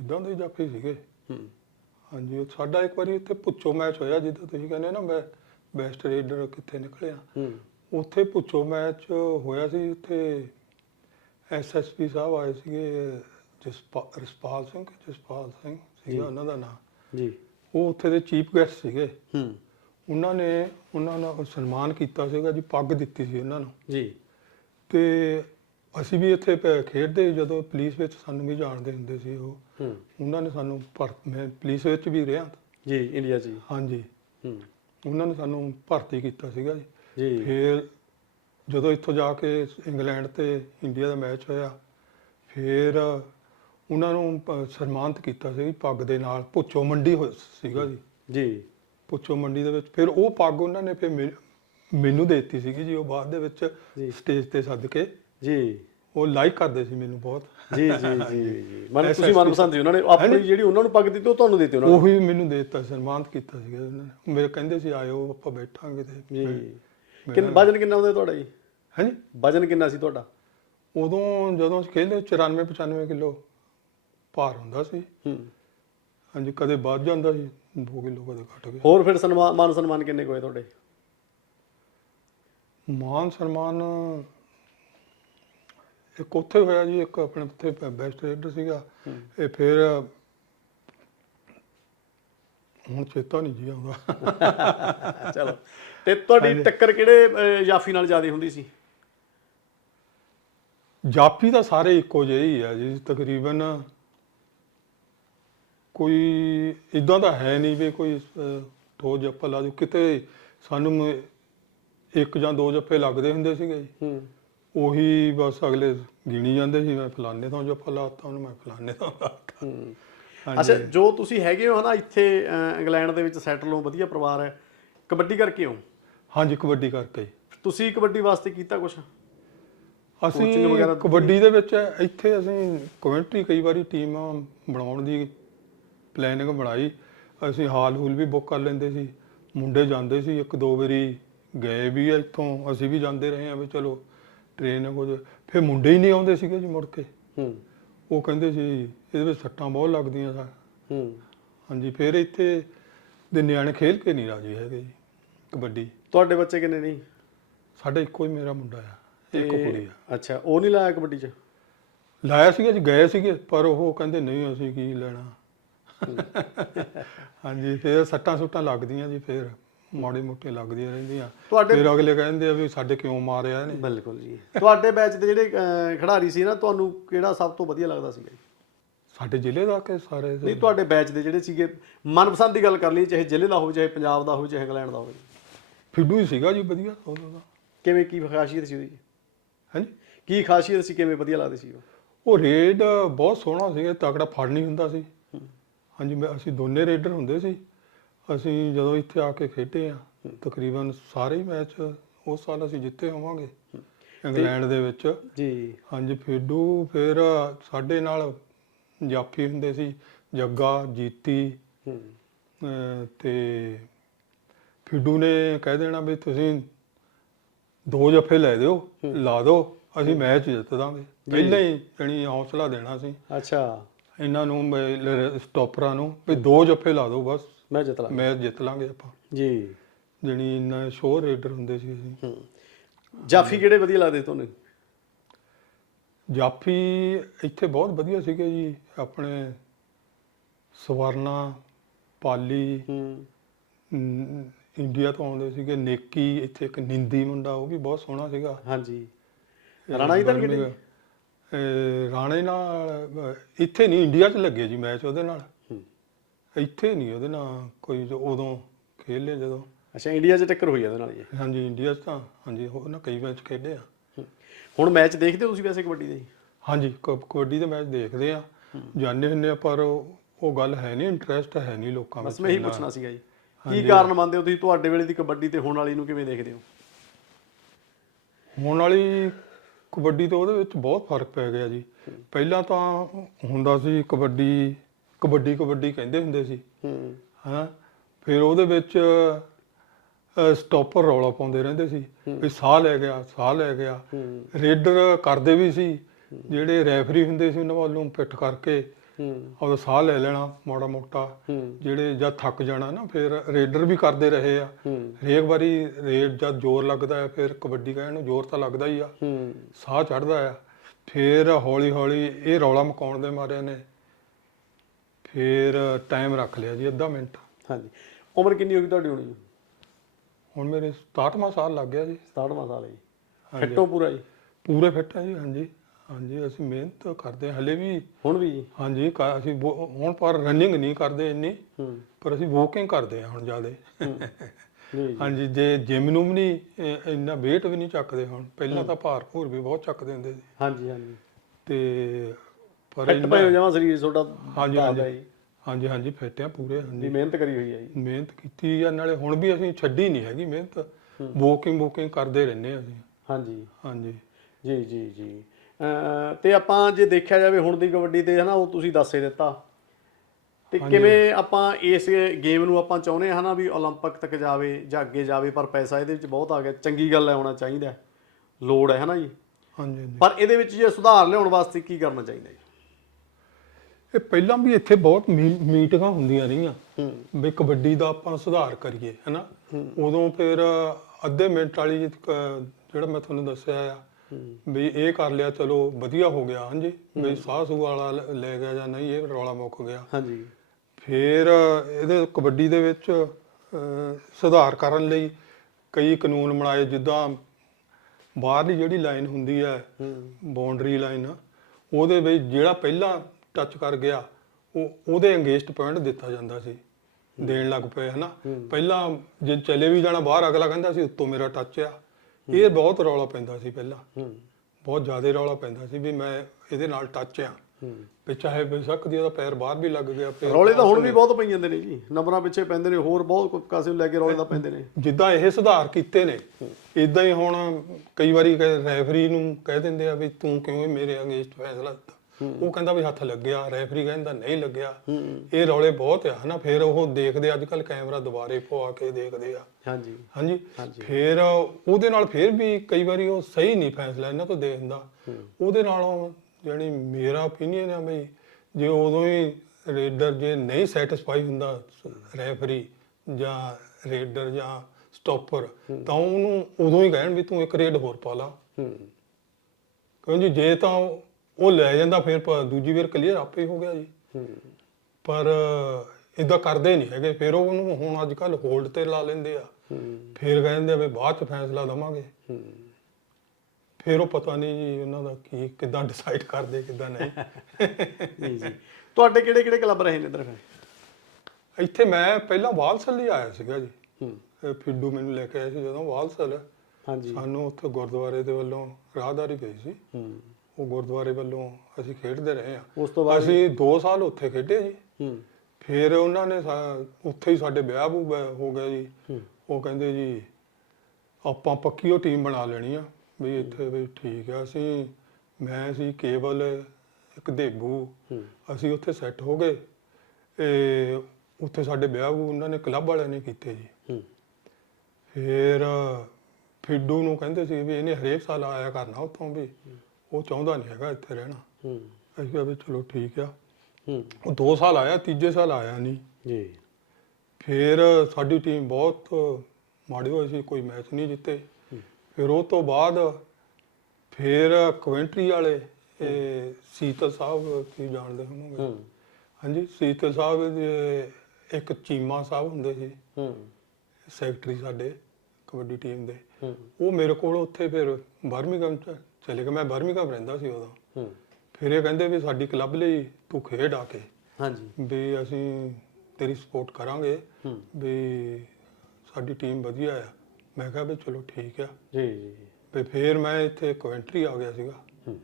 ਇਦਾਂ ਦੇ ਜਾਪੀ ਸੀਗੇ। ਹੂੰ। ਹਾਂਜੀ ਉਹ ਸਾਡਾ ਇੱਕ ਵਾਰੀ ਉੱਥੇ ਪੁੱਛੋ ਮੈਚ ਹੋਇਆ ਜਿੱਦਾਂ ਤੁਸੀਂ ਕਹਿੰਦੇ ਨਾ ਮੈਂ ਬੈਸਟ ਰੇਡਰ ਕਿੱਥੇ ਨਿਕਲਿਆ। ਹੂੰ। ਉੱਥੇ ਪੁੱਛੋ ਮੈਚ ਹੋਇਆ ਸੀ ਉੱਥੇ। ਐਸਐਸਪੀ ਸਾਹਿਬ ਆਏ ਸੀਗੇ ਜਸਪਾਲ ਸਿੰਘ ਜਸਪਾਲ ਸਿੰਘ। ਸੀਗਾ ਉਹਨਾਂ ਦਾ ਨਾਮ ਜੀ। ਉਹ ਉੱਥੇ ਦੇ ਚੀਫ ਗੈਸਟ ਸੀਗੇ। ਹੂੰ। ਉਹਨਾਂ ਨੇ ਉਹਨਾਂ ਨੂੰ ਸਨਮਾਨ ਕੀਤਾ ਸੀਗਾ ਜੀ ਪੱਗ ਦਿੱਤੀ ਸੀ ਉਹਨਾਂ ਨੂੰ। ਜੀ। ਤੇ ਅਸੀਂ ਵੀ ਇੱਥੇ ਪ- ਖੇਡਦੇ ਜਦੋਂ ਪੁਲਿਸ ਵਿੱਚ ਸਾਨੂੰ ਵੀ ਜਾਣਦੇ ਹੁੰਦੇ ਸੀ ਉਹ। ਹੂੰ। ਉਹਨਾਂ ਨੇ ਸਾਨੂੰ ਭਰ ਮੈਂ ਪੁਲਿਸ ਵਿੱਚ ਵੀ ਰਿਹਾ। ਜੀ ਇੰਡੀਆ ਜੀ ਹਾਂਜੀ। ਹੂੰ। ਉਹਨਾਂ ਨੇ ਸਾਨੂੰ ਭਰਤੀ ਕੀਤਾ ਸੀਗਾ ਜੀ। ਜੀ। ਫਿਰ ਜਦੋਂ ਇੱਥੋਂ ਜਾ ਕੇ ਇੰਗਲੈਂਡ ਤੇ ਇੰਡੀਆ ਦਾ ਮੈਚ ਹੋਇਆ ਫਿਰ ਉਹਨਾਂ ਨੂੰ ਪ- ਸਨਮਾਨਿਤ ਕੀਤਾ ਸੀ ਪੱਗ ਦੇ ਨਾਲ ਪੁੱਛੋ ਮੰਡੀ ਹੋਇਆ ਸੀਗਾ ਜੀ। ਜੀ। ਪੁੱਛੋ ਮੰਡੀ ਦੇ ਵਿੱਚ ਫਿਰ ਉਹ ਪੱਗ ਉਹਨਾਂ ਨੇ ਫਿਰ ਮੈ- ਮੈਨੂੰ ਦੇ ਦਿੱਤੀ ਸੀਗੀ ਜੀ ਉਹ ਬਾਅਦ ਦੇ ਵਿੱਚ ਜੀ। ਸਟੇਜ ਤੇ ਸੱਦ ਕੇ ਜੀ। ਉਹ ਲਾਈਕ ਕਰਦੇ ਸੀ ਮੈਨੂੰ ਬਹੁਤ। ਜੀ ਜੀ ਜੀ ਜੀ ਮਨ ਤੁਸੀਂ SSP ਮਨਪਸੰਦ ਸੀ। ਉਹਨਾਂ ਨੇ ਆਪਣੀ ਜਿਹੜੀ ਉਹਨਾਂ ਨੂੰ ਪੱਗ ਦਿੱਤੀ ਉਹ ਤੁਹਾਨੂੰ ਦਿੱਤੀ ਉਹਨਾਂ ਨੇ? ਉਹੀ ਮੈਨੂੰ ਦੇ ਦਿੱਤਾ ਸਨਮਾਨਿਤ ਕੀਤਾ ਸੀਗਾ ਉਹਨਾਂ ਨੇ। ਮੇਰੇ ਕਹਿੰਦੇ ਸੀ ਆਇਓ ਆਪਾਂ ਬੈਠਾਂਗੇ ਤੇ ਜੀ। ਕਿੰਨ ਵਜਨ ਕਿੰਨਾ ਹੁੰਦਾ ਤੁਹਾਡਾ ਜੀ? ਹਾਂਜੀ। ਵਜਨ ਕਿੰਨਾ ਸੀ ਤੁਹਾਡਾ? ਉਦੋਂ ਜਦੋਂ ਅਸੀਂ ਖੇਡਦੇ 94 95 ਕਿਲੋ। ਭਾਰ ਹੁੰਦਾ ਸੀ। ਹੂੰ। ਹਾਂਜੀ ਕਦੇ ਵੱਧ ਜਾਂਦਾ ਸੀ 2 ਕਿਲੋ ਕਦੇ ਘਟ ਗਿਆ। ਹੋਰ ਫਿਰ ਸਨਮਾਨ ਮਾਨ ਸਨਮਾਨ ਕਿੰਨੇ ਕੁ ਹੋਏ ਤੁਹਾਡੇ? ਮਾਨ ਸਨਮਾਨ ਇੱਕ ਉੱਥੇ ਹੋਇਆ ਜੀ ਇੱਕ ਆਪਣੇ ਉੱਥੇ ਬੈਸਟ ਰੇਡਰ ਸੀਗਾ। ਇਹ ਫਿਰ ਹੁਣ ਚੇਤਾ ਨਹੀਂ ਜੀ ਆਉਂਦਾ। ਚਲੋ। ਤੇ ਤੁਹਾਡੀ ਟੱਕਰ ਕਿਹੜੇ ਜਾਫੀ ਨਾਲ ਜ਼ਿਆਦਾ ਹੁੰਦੀ ਸੀ? ਜਾਪੀ ਤਾਂ ਸਾਰੇ ਇੱਕੋ ਜਿਹੇ ਹੀ ਆ ਜੀ ਤਕਰੀਬਨ ਕੋਈ ਇਦਾਂ ਦਾ ਹੈ ਨਹੀਂ ਵੀ ਕੋਈ ਦੋ ਜੱਫਾ ਲਾ ਦਿਓ। ਕਿਤੇ ਸਾਨੂੰ ਇੱਕ ਜਾਂ ਦੋ ਜੱਫੇ ਲੱਗਦੇ ਹੁੰਦੇ ਸੀਗੇ ਜੀ। ਹੂੰ। ਉਹੀ ਬਸ ਅਗਲੇ ਗਿਣੀ ਜਾਂਦੇ ਸੀ ਮੈਂ ਫਲਾਣੇ ਤੋਂ ਜੱਫਾ ਲਾਤਾ ਉਹਨੂੰ ਮੈਂ ਫਲਾਣੇ ਤੋਂ ਲਾਤਾ। ਹੂੰ। ਅੱਛਾ ਜੋ ਤੁਸੀਂ ਹੈਗੇ ਹੋ ਹਨਾ ਇੱਥੇ ਇੰਗਲੈਂਡ ਦੇ ਵਿੱਚ ਸੈਟਲ ਹੋ ਵਧੀਆ ਪਰਿਵਾਰ ਹੈ। ਕਬੱਡੀ ਕਰਕੇ ਹੋ? ਹਾਂਜੀ ਕਬੱਡੀ ਕਰਕੇ। ਤੁਸੀਂ ਕਬੱਡੀ ਵਾਸਤੇ ਕੀਤਾ ਕੁਝ ਅਸੀਂ? ਕਬੱਡੀ ਦੇ ਵਿੱਚ ਇੱਥੇ ਅਸੀਂ ਕਮੈਂਟਰੀ ਕਈ ਵਾਰੀ ਟੀਮ ਬਣਾਉਣ ਦੀ ਪਲੈਨਿੰਗ ਬਣਾਈ। ਅਸੀਂ ਹਾਲ ਹੂਲ ਵੀ ਬੁੱਕ ਕਰ ਲੈਂਦੇ ਸੀ। ਮੁੰਡੇ ਜਾਂਦੇ ਸੀ ਇੱਕ ਦੋ ਵਾਰੀ ਗਏ ਵੀ ਆ ਇੱਥੋਂ। ਅਸੀਂ ਵੀ ਜਾਂਦੇ ਰਹੇ ਆ ਵੀ ਚਲੋ ਟ੍ਰੇਨ ਜਾ ਫਿਰ ਮੁੰਡੇ ਹੀ ਨਹੀਂ ਆਉਂਦੇ ਸੀਗੇ ਜੀ ਮੁੜ ਕੇ। ਹੂੰ। ਉਹ ਕਹਿੰਦੇ ਸੀ ਇਹਦੇ ਵਿੱਚ ਸੱਟਾਂ ਬਹੁਤ ਲੱਗਦੀਆਂ ਸਾ ਹੂੰ। ਹਾਂਜੀ ਫਿਰ ਇੱਥੇ ਦੇ ਨਿਆਣੇ ਖੇਲ ਕੇ ਨਹੀਂ ਰਾਜੀ ਹੈਗੇ ਜੀ ਕਬੱਡੀ। ਤੁਹਾਡੇ ਬੱਚੇ ਕਿੰਨੇ ਨਹੀਂ ਸਾਡਾ ਇੱਕੋ ਹੀ ਮੇਰਾ ਮੁੰਡਾ ਆ ਇੱਕ ਕੁੜੀ ਆ। ਅੱਛਾ ਉਹ ਨਹੀਂ ਲਾਇਆ ਕਬੱਡੀ 'ਚ? ਲਾਇਆ ਸੀਗਾ ਜੀ ਗਏ ਸੀਗੇ ਪਰ ਉਹ ਕਹਿੰਦੇ ਨਹੀਂ ਅਸੀਂ ਕੀ ਲੈਣਾ। ਹਾਂਜੀ ਫਿਰ ਸੱਟਾਂ ਸੁੱਟਾਂ ਲੱਗਦੀਆਂ ਜੀ ਫਿਰ ਮਾੜੀ ਮੋਟੀਆਂ ਲੱਗਦੀਆਂ ਰਹਿੰਦੀਆਂ। ਤੁਹਾਡੇ- ਫਿਰ ਅਗਲੇ ਕਹਿੰਦੇ ਆ ਵੀ ਸਾਡੇ ਕਿਉਂ ਮਾਰਿਆ ਇਹਨੇ? ਬਿਲਕੁਲ ਜੀ। ਤੁਹਾਡੇ ਬੈਚ ਦੇ ਜਿਹੜੇ ਅਹ, ਖਿਡਾਰੀ ਸੀ ਨਾ ਤੁਹਾਨੂੰ ਕਿਹੜਾ ਸਭ ਤੋਂ ਵਧੀਆ ਲੱਗਦਾ ਸੀਗਾ ਜੀ? ਸਾਡੇ ਜ਼ਿਲ੍ਹੇ ਦਾ ਕਿ ਸਾਰੇ ਨਹੀਂ ਤੁਹਾਡੇ ਬੈਚ ਦੇ ਜਿਹੜੇ ਸੀਗੇ ਮਨਪਸੰਦ ਦੀ ਗੱਲ ਕਰ ਲਈ ਚਾਹੇ ਜ਼ਿਲ੍ਹੇ ਦਾ ਹੋਵੇ ਚਾਹੇ ਪੰਜਾਬ ਦਾ ਹੋਵੇ ਚਾਹੇ ਇੰਗਲੈਂਡ ਦਾ ਹੋਵੇ। ਫਿੱਡੂ ਹੀ ਸੀਗਾ ਜੀ ਵਧੀਆ ਉਦੋਂ ਦਾ ਕਿਵੇਂ ਕੀ ਖਾਸੀਅਤ ਸੀ ਉਹਦੀ? ਹਾਂਜੀ? ਕੀ ਖਾਸੀਅਤ ਸੀ ਕਿਵੇਂ ਵਧੀਆ ਲੱਗਦੇ ਸੀ ਉਹ? ਉਹ ਰੇਡ ਬਹੁਤ ਸੋਹਣਾ ਸੀ ਤਕੜਾ ਫੜ ਨਹੀਂ ਹੁੰਦਾ ਸੀ। ਹਾਂਜੀ ਮੈਂ ਅਸੀਂ ਦੋਨੇ ਰੇਡਰ ਹੁੰਦੇ ਸੀ। ਅਸੀਂ ਜਦੋਂ ਇੱਥੇ ਆ ਕੇ ਖੇਡੇ ਆ ਤਕਰੀਬਨ ਸਾਰੇ ਹੀ ਮੈਚ ਉਸ ਸਾਲ ਅਸੀਂ ਜਿੱਤੇ ਹੋਵਾਂਗੇ। ਇੰਗਲੈਂਡ ਦੇ ਵਿੱਚ। ਜੀ। ਹਾਂਜੀ ਫੇਡੂ ਫਿਰ ਸਾਡੇ ਨਾਲ ਜਾਫੀ ਹੁੰਦੇ ਸੀ ਜੱਗਾ ਜੀਤੀ। ਤੇ ਫਿੱਡੂ ਨੇ ਕਹਿ ਦੇਣਾ ਵੀ ਤੁਸੀਂ ਦੋ ਜੱਫੇ ਲੈ ਦਿਓ ਲਾ ਦਿਓ ਅਸੀਂ ਮੈਚ ਜਿੱਤ ਦਾਂਗੇ। ਪਹਿਲਾਂ ਹੀ ਜਣੀ ਹੌਸਲਾ ਦੇਣਾ ਸੀ। ਅੱਛਾ। ਇਹਨਾਂ ਨੂੰ ਮੈਂ- ਸਟਾਪਰਾਂ ਨੂੰ ਵੀ ਦੋ ਜੱਫੇ ਲਾ ਦਿਓ ਬਸ। ਮੈਂ ਜਿੱਤ ਲਾ ਮੈਚ ਜਿੱਤ ਲਾਂਗੇ ਆਪਾਂ। ਜੀ। ਜਣੀ ਇੰਨਾ ਸ਼ੋਰ ਰੇਡਰ ਹੁੰਦੇ ਸੀ ਅਸੀਂ। ਹੂੰ। ਜਾਫੀ ਕਿਹੜੇ ਵਧੀਆ ਲੱਗਦੇ ਤੁਹਾਨੂੰ? ਜਾਫੀ ਇੱਥੇ ਬਹੁਤ ਵਧੀਆ ਸੀਗੇ ਜੀ। ਆਪਣੇ ਸਵਰਨਾ ਪਾਲੀ ਹੂੰ। ਅਮ, ਇੰਡੀਆ ਤੋਂ ਆਉਂਦੇ ਸੀਗੇ। ਨੇਕੀ ਇੱਥੇ ਇੱਕ ਨਿੰਦੀ ਮੁੰਡਾ ਉਹ ਵੀ ਬਹੁਤ ਸੋਹਣਾ ਸੀਗਾ। ਹਾਂਜੀ। ਰਾਣਾ ਜੀ ਤਾਂ ਨੀ ਰਾਣੇ ਨਾਲ ਅਹ, ਇੱਥੇ ਨਹੀਂ ਇੰਡੀਆ 'ਚ ਲੱਗੇ ਜੀ ਮੈਚ ਉਹਦੇ ਨਾਲ। ਇੱਥੇ ਨਹੀਂ ਉਹਦੇ ਨਾਲ ਕੋਈ ਜੋ ਉਦੋਂ ਖੇਲ ਜਦੋਂ। ਅੱਛਾ ਇੰਡੀਆ 'ਚ ਟੱਕਰ ਹੋਈ ਆ ਉਹਦੇ ਨਾਲ ਜੀ। ਹਾਂਜੀ ਇੰਡੀਆ 'ਚ ਤਾਂ ਹਾਂਜੀ ਉਹ ਨਾ ਕਈ ਮੈਚ ਖੇਡੇ ਆ। ਹੁਣ ਮੈਚ ਦੇਖਦੇ ਹੋ ਤੁਸੀਂ ਵੈਸੇ ਕਬੱਡੀ ਦੇ? ਹਾਂਜੀ ਕ- ਕਬੱਡੀ ਦੇ ਮੈਚ ਦੇਖਦੇ ਆ। ਜਾਣਦੇ ਹੁੰਦੇ ਆ ਪਰ ਉਹ ਉਹ ਗੱਲ ਹੈ ਨਹੀਂ ਇੰਟਰਸਟ ਹੈ ਨਹੀਂ ਲੋਕਾਂ ਬਸ ਵਿੱਚ ਮੈਂ ਇਹੀ ਇੰਨਾ। ਪੁੱਛਣਾ ਸੀਗਾ ਜੀ। ਕੀ ਕਾਰਨ ਮੰਨਦੇ ਹੋ ਤੁਸੀਂ ਤੁਹਾਡੇ ਵੇਲੇ ਦੀ ਕਬੱਡੀ ਤੇ ਹੁਣ ਵਾਲੀ ਨੂੰ ਕਿਵੇਂ ਦੇਖਦੇ ਹੋ? ਹੁਣ ਵਾਲੀ ਕਬੱਡੀ ਤੋਂ ਉਹਦੇ ਵਿੱਚ ਬਹੁਤ ਫ਼ਰਕ ਪੈ ਗਿਆ ਜੀ। ਪਹਿਲਾਂ ਤਾਂ ਹੁੰਦਾ ਸੀ ਕਬੱਡੀ ਕਬੱਡੀ ਕਬੱਡੀ ਕਹਿੰਦੇ ਹੁੰਦੇ ਸੀ। ਹੂੰ ਹਨਾ? ਫਿਰ ਉਹਦੇ ਵਿੱਚ ਸਟਾਪਰ ਰੌਲਾ ਪਾਉਂਦੇ ਰਹਿੰਦੇ ਸੀ। ਵੀ ਸਾਹ ਲੈ ਗਿਆ ਸਾਹ ਲੈ ਗਿਆ। ਹੂੰ। ਰੇਡਰ ਕਰਦੇ ਵੀ ਸੀ। ਜਿਹੜੇ ਰੈਫਰੀ ਹੁੰਦੇ ਸੀ ਉਹਨਾਂ ਵੱਲੋਂ ਪਿੱਠ ਕਰਕੇ ਹੂੰ ਉਹਦਾ ਸਾਹ ਲੈ ਲੈਣਾ ਮਾੜਾ ਮੋਟਾ ਹੂੰ। ਜਿਹੜੇ ਜਦ ਥੱਕ ਜਾਣਾ ਨਾ ਫਿਰ ਰੇਡਰ ਵੀ ਕਰਦੇ ਰਹੇ ਆ। ਹੂੰ। ਹਰੇਕ ਵਾਰੀ ਰੇਡ ਜਦ ਜ਼ੋਰ ਲੱਗਦਾ ਹੈ ਫਿਰ ਕਬੱਡੀ ਕਹਿਣ ਨੂੰ ਜ਼ੋਰ ਤਾਂ ਲੱਗਦਾ ਹੀ ਆ। ਹੂੰ। ਸਾਹ ਚੜਦਾ ਆ। ਫਿਰ ਹੌਲੀ ਹੌਲੀ ਇਹ ਰੌਲਾ ਮਕਾਉਣ ਦੇ ਮਾਰਿਆਂ ਨੇ ਫਿਰ ਟਾਈਮ ਰੱਖ ਲਿਆ ਜੀ ਅੱਧਾ ਮਿੰਟ। ਹਾਂਜੀ। ਉਮਰ ਕਿੰਨੀ ਹੋ ਗਈ ਤੁਹਾਡੀ ਹੁਣ? ਹੁਣ ਮੇਰੇ 67ਵਾਂ ਸਾਲ ਲੱਗ ਗਿਆ ਜੀ। 67ਵਾਂ ਸਾਲ ਹੈ ਜੀ। ਫਿੱਟੋ ਪੂਰਾ ਜੀ? ਪੂਰੇ ਫਿੱਟ ਆ ਜੀ ਹਾਂਜੀ। ਹਾਂਜੀ ਅਸੀਂ ਮਿਹਨਤ ਕਰਦੇ ਹਾਂ। ਹਲੇ ਵੀ ਹੁਣ ਵੀ? ਜੀ ਹਾਂਜੀ ਕ- ਅਸੀਂ ਵੋ- ਹੁਣ ਪਰ ਰਨਿੰਗ ਨਹੀਂ ਕਰਦੇ ਇੰਨੀ। ਹੂੰ। ਪਰ ਅਸੀਂ ਵਾਕਿੰਗ ਕਰਦੇ ਹਾਂ ਹੁਣ ਜ਼ਿਆਦਾ। ਹੂੰ। ਜੀ ਜੀ। ਹਾਂਜੀ ਜੇ ਜਿਮ ਨੂੰ ਵੀ ਨਹੀਂ ਇਹ- ਇੰਨਾ weight ਵੀ ਨਹੀਂ ਚੱਕਦੇ ਹੁਣ। ਪਹਿਲਾਂ ਤਾਂ ਭਾਰ ਭੂਰ ਵੀ ਬਹੁਤ ਚੱਕਦੇ ਹੁੰਦੇ ਸੀ। ਹਾਂਜੀ ਹਾਂਜੀ। ਤੇ ਪਰ ਫਿੱਟ ਇੰਨਾ- ਪਏ ਹੋ ਜਾਵਾਂ ਸਰੀਰ ਤੁਹਾਡਾ ਹਾਂਜੀ, ਦੱਸਦਾ ਹਾਂਜੀ। ਜੀ। ਹਾਂਜੀ ਹਾਂਜੀ ਫਿੱਟ ਆ ਪੂਰੇ ਹਾਂਜੀ। ਮਿਹਨਤ ਕਰੀ ਹੋਈ ਹੈ ਜੀ। ਮਿਹਨਤ ਕੀਤੀ ਆ ਨਾਲੇ ਹੁਣ ਵੀ ਅਸੀਂ ਛੱਡੀ ਨਹੀਂ ਹੈਗੀ ਮਿਹਨਤ। ਵਾਕਿੰਗ ਵਾਕਿੰਗ ਕਰਦੇ ਰਹਿੰਦੇ ਹਾਂ ਅਸੀਂ। ਹਾਂਜੀ। ਹਾਂਜੀ। ਜੀ ਜੀ ਜੀ। ਤੇ ਆਪਾਂ ਜੇ ਦੇਖਿਆ ਜਾਵੇ ਹੁਣ ਦੀ ਕਬੱਡੀ ਤੇ ਹਨਾ ਉਹ ਤੁਸੀਂ ਦੱਸ ਹੀ ਦਿੱਤਾ ਤੇ ਕਿਵੇਂ ਆਪਾਂ ਇਸ ਗੇਮ ਨੂੰ ਆਪਾਂ ਚਾਹੁੰਦੇ ਹਾਂ ਹਨਾ ਵੀ 올림픽 ਤੱਕ ਜਾਵੇ ਜਾਂ ਅੱਗੇ ਜਾਵੇ ਪਰ ਪੈਸਾ ਇਹਦੇ ਵਿੱਚ ਬਹੁਤ ਆ ਗਿਆ ਚੰਗੀ ਗੱਲ ਹੈ ਹੋਣਾ ਚਾਹੀਦਾ ਹੈ। ਲੋੜ ਹੈ ਹਨਾ ਜੀ ਹਾਂਜੀ ਹਾਂਜੀ ਪਰ ਇਹਦੇ ਵਿੱਚ ਜੇ ਸੁਧਾਰ ਲਿਆਉਣ ਵਾਸਤੇ ਕੀ ਕਰਨਾ ਚਾਹੀਦਾ ਜੀ ਇਹ ਪਹਿਲਾਂ ਵੀ ਇੱਥੇ ਬਹੁਤ ਮੀ- ਮੀਟਿੰਗਾਂ ਹੁੰਦੀਆਂ ਰਹੀਆਂ ਹੂੰ ਵੀ ਕਬੱਡੀ ਦਾ ਆਪਾਂ ਸੁਧਾਰ ਕਰੀਏ ਹਨਾ ਉਦੋਂ ਫਿਰ ਅੱਧੇ ਮਿੰਟ ਵਾਲੀ ਅਹ, ਜਿਹੜਾ ਮੈਂ ਤੁਹਾਨੂੰ ਦੱਸਿਆ ਆ ਵੀ ਇਹ ਕਰ ਲਿਆ ਚਲੋ ਵਧੀਆ ਹੋ ਗਿਆ ਹਾਂਜੀ। ਵੀ ਸਾਹ ਸੂ ਵਾਲਾ ਲ- ਗਿਆ ਜਾਂ ਨਹੀਂ ਇਹ ਰੌਲਾ ਮੁੱਕ ਗਿਆ। ਹਾਂਜੀ। ਫਿਰ ਇਹਦੇ ਕਬੱਡੀ ਦੇ ਵਿੱਚ ਸੁਧਾਰ ਕਰਨ ਲਈ ਕਈ ਕਾਨੂੰਨ ਬਣਾਏ ਜਿੱਦਾਂ ਬਾਹਰਲੀ ਜਿਹੜੀ ਲਾਈਨ ਹੁੰਦੀ ਹੈ ਹੂੰ। ਬਾਉਂਡਰੀ ਲਾਈਨ ਉਹਦੇ ਵਿੱਚ ਜਿਹੜਾ ਪਹਿਲਾਂ ਟੱਚ ਕਰ ਗਿਆ ਉਹ ਉਹਦੇ ਅੰਗੇਸਟ ਪੁਆਇੰਟ ਦਿੱਤਾ ਜਾਂਦਾ ਸੀ। ਦੇਣ ਲੱਗ ਪਏ ਹਨਾ। ਪਹਿਲਾਂ ਜੇ ਚਲੇ ਵੀ ਜਾਣਾ ਬਾਹਰ ਅਗਲਾ ਕਹਿੰਦਾ ਸੀ ਉੱਤੋਂ ਮੇਰਾ ਟੱਚ ਆ। ਇਹ ਬਹੁਤ ਰੌਲਾ ਪੈਂਦਾ ਸੀ ਪਹਿਲਾਂ। ਹੂੰ। ਬਹੁਤ ਜ਼ਿਆਦਾ ਰੌਲਾ ਪੈਂਦਾ ਸੀ ਵੀ ਮੈਂ ਇਹਦੇ ਨਾਲ ਟੱਚ ਆ। ਹੂੰ। ਵੀ ਚਾਹੇ ਬੇਸ਼ੱਕ ਦੀ ਉਹਦਾ ਪੈਰ ਬਾਹਰ ਵੀ ਲੱਗ ਗਿਆ ਫਿਰ ਰੌਲੇ ਤਾਂ ਹੁਣ ਵੀ ਬਹੁਤ ਪਈ ਜਾਂਦੇ ਨੇ ਜੀ। ਨੰਬਰਾਂ ਪਿੱਛੇ ਪੈਂਦੇ ਨੇ ਹੋਰ ਬਹੁਤ ਕਾਸੇ ਨੂੰ ਲੈ ਕੇ ਰੌਲੇ ਤਾਂ ਪੈਂਦੇ ਨੇ। ਜਿੱਦਾਂ ਇਹ ਸੁਧਾਰ ਕੀਤੇ ਨੇ ਇਦਾਂ ਹੀ ਹੁਣ ਕਈ ਵਾਰੀ ਰੈਫਰੀ ਨੂੰ ਕਹਿ ਦਿੰਦੇ ਆ ਵੀ ਤੂੰ ਕਿਉਂ ਮੇਰੇ ਅਗੇਂਸਟ ਫੈਸਲਾ ਦਿੱਤਾ? ਉਹ ਕਹਿੰਦਾ ਵੀ ਹੱਥ ਲੱਗਿਆ ਰੈਫਰੀ ਕਹਿੰਦਾ ਨਹੀਂ ਲੱਗਿਆ। ਇਹ ਰੌਲੇ ਬਹੁਤ ਆ ਹਨਾ? ਫਿਰ ਉਹ ਦੇਖਦੇ ਅੱਜ ਕੱਲ ਕੈਮਰਾ ਦੁਬਾਰੇ ਪਵਾ ਕੇ ਦੇਖਦੇ ਆ। ਹਾਂਜੀ। ਹਾਂਜੀ। ਫਿਰ ਉਹਦੇ ਨਾਲ ਫਿਰ ਵੀ ਕਈ ਵਾਰੀ ਉਹ ਸਹੀ ਨਹੀਂ ਫੈਸਲਾ ਇਹਨਾਂ ਤੋਂ ਦੇਖਦਾ ਉਹਦੇ ਨਾਲੋਂ ਜਿਹੜੀ ਮੇਰਾ ਓਪੀਨੀਅਨ ਆ ਬਈ ਜੇ ਉਦੋਂ ਹੀ ਰੇਡਰ ਜੇ ਨਹੀਂ ਸੈਟੀਸਫਾਈ ਹੁੰਦਾ ਰੈਫਰੀ ਜਾਂ ਰੇਡਰ ਜਾਂ ਸਟਾਪਰ ਤਾਂ ਉਹਨੂੰ ਉਦੋਂ ਹੀ ਕਹਿਣ ਵੀ ਤੂੰ ਇੱਕ ਰੇਡ ਹੋਰ ਪਾ ਲਾ। ਹੂੰ। ਕਿਉਂਕਿ ਜੇ ਤਾਂ ਉਹ ਲੈ ਜਾਂਦਾ ਫਿਰ ਪ- ਦੂਜੀ ਵਾਰ ਕਲੀਅਰ ਆਪੇ ਹੀ ਹੋ ਗਿਆ ਜੀ। ਪਰ ਇਦਾਂ ਕਰਦੇ ਨਹੀਂ ਹੈਗੇ। ਫਿਰ ਉਹ ਉਹਨੂੰ ਹੁਣ ਅੱਜ ਕੱਲ ਹੋਲਡ ਤੇ ਲਾ ਲੈਂਦੇ ਆ। ਫਿਰ ਕਹਿੰਦੇ ਆ ਵੀ ਬਾਅਦ ਚ ਫੈਸਲਾ ਦਵਾਂਗੇ। ਹੂੰ। ਫਿਰ ਉਹ ਪਤਾ ਨਹੀਂ ਜੀ ਉਹਨਾਂ ਦਾ ਕੀ ਕਿਦਾਂ ਡਿਸਾਈਡ ਕਰਦੇ ਕਿਦਾਂ ਨਹੀਂ। ਜੀ ਜੀ। ਤੁਹਾਡੇ ਕਿਹੜੇ ਕਿਹੜੇ ਕਲੱਬ ਰਹੇ ਨੇ ਇੱਧਰ ਫਿਰ? ਇੱਥੇ ਮੈਂ ਪਹਿਲਾਂ ਵਾਲਸਲ ਹੀ ਆਇਆ ਸੀਗਾ ਜੀ। ਹੂੰ। ਇਹ ਫਿੱਡੂ ਮੈਨੂੰ ਲੈ ਕੇ ਆਇਆ ਸੀ ਜਦੋਂ ਵਾਲਸਲ। ਹਾਂਜੀ। ਸਾਨੂੰ ਉੱਥੇ ਗੁਰਦੁਆਰੇ ਦੇ ਵੱਲੋਂ ਰਾਹਦਾਰੀ ਗਈ ਸੀ। ਹੂੰ। ਉਹ ਗੁਰਦੁਆਰੇ ਵੱਲੋਂ ਅਸੀਂ ਖੇਡਦੇ ਰਹੇ ਆ ਉਸ ਤੋਂ ਬਾਅਦ ਅਸੀਂ 2 ਸਾਲ ਉੱਥੇ ਖੇਡੇ ਜੀ। ਹੂੰ। ਫਿਰ ਉਹਨਾਂ ਨੇ ਉੱਥੇ ਹੀ ਸਾਡੇ ਵਿਆਹ ਵੂ ਹੋ ਗਿਆ ਜੀ। ਹੂੰ। ਉਹ ਕਹਿੰਦੇ ਜੀ ਆਪਾਂ ਪੱਕੀ ਉਹ ਟੀਮ ਬਣਾ ਲੈਣੀ ਆ। ਵੀ ਇੱਥੇ ਵੀ ਠੀਕ ਆ ਅਸੀਂ ਮੈਂ ਸੀ ਕੇਵਲ ਇੱਕ ਦੇਬੂ ਹੂੰ। ਅਸੀਂ ਉੱਥੇ ਸੈੱਟ ਹੋ ਗਏ। ਇਹ ਉੱਥੇ ਸਾਡੇ ਵਿਆਹ ਵੂ ਉਹਨਾਂ ਨੇ ਕਲੱਬ ਵਾਲਿਆਂ ਨੇ ਕੀਤੇ ਜੀ। ਹੂੰ। ਫਿਰ ਫਿੱਡੂ ਨੂੰ ਕਹਿੰਦੇ ਸੀ ਵੀ ਇਹਨੇ ਹਰੇਕ ਸਾਲ ਆਇਆ ਕਰਨਾ ਉੱਥੋਂ ਵੀ। ਉਹ ਚਾਹੁੰਦਾ ਨਹੀਂ ਹੈਗਾ ਇੱਥੇ ਰਹਿਣਾ। ਹੂੰ। ਅਸੀਂ ਕਿਹਾ ਵੀ ਚਲੋ ਠੀਕ ਆ। ਹੂੰ। ਉਹ 2 ਸਾਲ ਆਇਆ ਤੀਜੇ ਸਾਲ ਆਇਆ ਨਹੀਂ ਜੀ। ਫਿਰ ਸਾਡੀ ਟੀਮ ਬਹੁਤ ਮਾੜੀ ਹੋਈ ਸੀ ਕੋਈ ਮੈਚ ਨਹੀਂ ਜਿੱਤੇ। ਫਿਰ ਉਹ ਤੋਂ ਬਾਅਦ ਫਿਰ ਕਵੈਂਟਰੀ ਵਾਲੇ ਇਹ ਸੀਤਲ ਸਾਹਿਬ ਤੁਸੀਂ ਜਾਣਦੇ ਹੋਵੋਗੇ। ਹੂੰ। ਹਾਂਜੀ ਸੀਤਲ ਸਾਹਿਬ ਦੇ ਇੱਕ ਚੀਮਾ ਸਾਹਿਬ ਹੁੰਦੇ ਸੀ। ਹੂੰ। ਸੈਕਟਰੀ ਸਾਡੇ ਕਬੱਡੀ ਟੀਮ ਦੇ। ਉਹ ਮੇਰੇ ਕੋਲ ਉੱਥੇ ਫਿਰ ਬਰਮਿੰਗਮ ਚ ਚਲੇ ਗਏ ਮੈਂ ਬਰਮਿੰਗਮ ਰਹਿੰਦਾ ਸੀ ਉਦੋਂ। ਹੂੰ। ਫਿਰ ਇਹ ਕਹਿੰਦੇ ਵੀ ਸਾਡੀ ਕਲੱਬ ਲਈ ਤੂੰ ਖੇਡ ਆ ਕੇ। ਹਾਂਜੀ। ਵੀ ਅਸੀਂ ਤੇਰੀ ਸਪੋਰਟ ਕਰਾਂਗੇ। ਹੂੰ। ਵੀ ਸਾਡੀ ਟੀਮ ਵਧੀਆ ਆ। ਮੈਂ ਕਿਹਾ ਵੀ ਚਲੋ ਠੀਕ ਆ। ਜੀ ਜੀ ਵੀ ਫਿਰ ਮੈਂ ਇੱਥੇ ਕੁਇੰਟਰੀ ਆ ਗਿਆ ਸੀਗਾ। ਹੂੰ।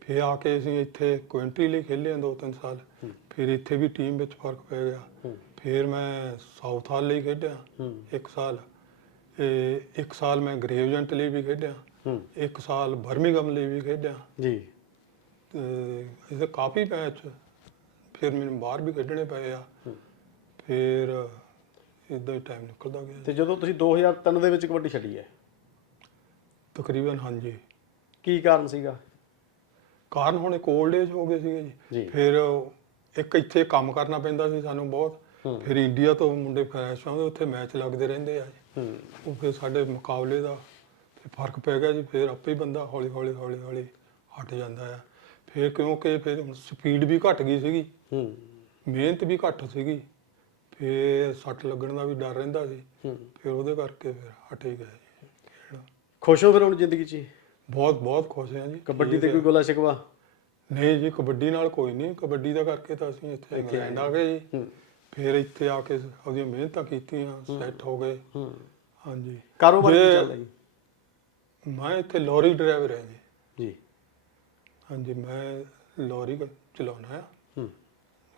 ਫਿਰ ਆ ਕੇ ਅਸੀਂ ਇੱਥੇ ਕੁਇੰਟਰੀ ਲਈ ਖੇਲੇ ਆ ਦੋ ਤਿੰਨ ਸਾਲ। ਫਿਰ ਇੱਥੇ ਵੀ ਟੀਮ ਵਿੱਚ ਫ਼ਰਕ ਪੈ ਗਿਆ। ਹੂੰ। ਫਿਰ ਮੈਂ ਸਾਊਥ ਹਾਲ ਲਈ ਖੇਡਿਆ ਹੂੰ। ਇੱਕ ਸਾਲ। ਇਹ ਇੱਕ ਸਾਲ ਮੈਂ ਗ੍ਰੇਵਜੈਂਟ ਲਈ ਵੀ ਖੇਡਿਆ। ਹੂੰ ਇੱਕ ਸਾਲ ਬਰਮਿੰਗਮ ਲਈ ਵੀ ਖੇਡਿਆ। ਜੀ। ਤੇ ਇਹਦੇ ਕਾਫੀ ਮੈਚ ਫਿਰ ਮੈਨੂੰ ਬਾਹਰ ਵੀ ਖੇਡਣੇ ਪਏ ਆ। ਫਿਰ ਇਦਾਂ ਹੀ ਟਾਈਮ ਨਿਕਲਦਾ ਗਿਆ। ਤੇ ਜਦੋਂ ਤੁਸੀਂ 2003 ਦੇ ਵਿੱਚ ਕਬੱਡੀ ਛੱਡੀ ਹੈ? ਤਕਰੀਬਨ ਹਾਂਜੀ। ਕੀ ਕਾਰਨ ਸੀਗਾ? ਕਾਰਨ ਹੁਣ ਇੱਕ 올ਡ ਏਜ ਹੋ ਗਏ ਸੀਗੇ ਜੀ। ਫਿਰ ਇੱਕ ਇੱਥੇ ਕੰਮ ਕਰਨਾ ਪੈਂਦਾ ਸੀ ਸਾਨੂੰ ਬਹੁਤ। ਫਿਰ ਇੰਡੀਆ ਤੋਂ ਮੁੰਡੇ ਫਰੈਸ਼ ਆਉਂਦੇ ਉੱਥੇ ਮੈਚ ਲੱਗਦੇ ਰਹਿੰਦੇ ਆ ਉਹ ਫਿਰ ਸਾਡੇ ਮੁਕਾਬਲੇ ਦਾ ਫਿਰ ਫ਼ਰਕ ਪੈ ਗਿਆ ਜੀ ਫਿਰ ਆਪੇ ਹੀ ਬੰਦਾ ਹੌਲੀ ਹੌਲੀ ਹੌਲੀ ਹੌਲੀ ਹਟ ਜਾਂਦਾ ਆ। ਫਿਰ ਕਿਉਂਕਿ ਫਿਰ ਸਪੀਡ ਵੀ ਘਟ ਗਈ ਸੀਗੀ। ਹੂੰ। ਮਿਹਨਤ ਵੀ ਘੱਟ ਸੀਗੀ। ਫਿਰ ਸੱਟ ਲੱਗਣ ਦਾ ਵੀ ਡਰ ਰਹਿੰਦਾ ਸੀ। ਹੂੰ। ਫਿਰ ਉਹਦੇ ਕਰਕੇ ਫਿਰ ਹਟ ਹੀ ਗਏ ਜੀ। ਖੁਸ਼ ਹੋ ਫਿਰ ਹੁਣ ਜ਼ਿੰਦਗੀ 'ਚ? ਹੀ? ਬਹੁਤ ਬਹੁਤ ਖੁਸ਼ ਹਾਂ ਜੀ। ਕਬੱਡੀ ਤੇ। ਕੋਈ ਗੋਲਾ ਸ਼ਿਕਵਾ? ਨਹੀਂ ਜੀ ਕਬੱਡੀ ਨਾਲ ਕੋਈ ਨਹੀਂ। ਕਬੱਡੀ ਦਾ ਕਰਕੇ ਤਾਂ ਅਸੀਂ ਇੱਥੇ ਇੰਗਲੈਂਡ ਆ ਗਏ ਜੀ। ਹੂੰ। ਫਿਰ ਇੱਥੇ ਆ ਕੇ ਉਹਦੀਆਂ ਮਿਹਨਤਾਂ ਕੀਤੀਆਂ ਸੈੱਟ ਹੋ ਗਏ। ਹੂੰ। ਹਾਂਜੀ। ਕਾਰੋਬਾਰ ਕੀ ਜੇ- ਚੱਲਦਾ ਜੀ? ਮੈਂ ਇੱਥੇ ਲੋਰੀ ਡਰਾਈਵਰ ਹਾਂ ਜੀ। ਜੀ। ਹਾਂਜੀ ਮੈਂ ਲੋਰੀ ਚਲਾਉਣਾ ਆ। ਹੂੰ।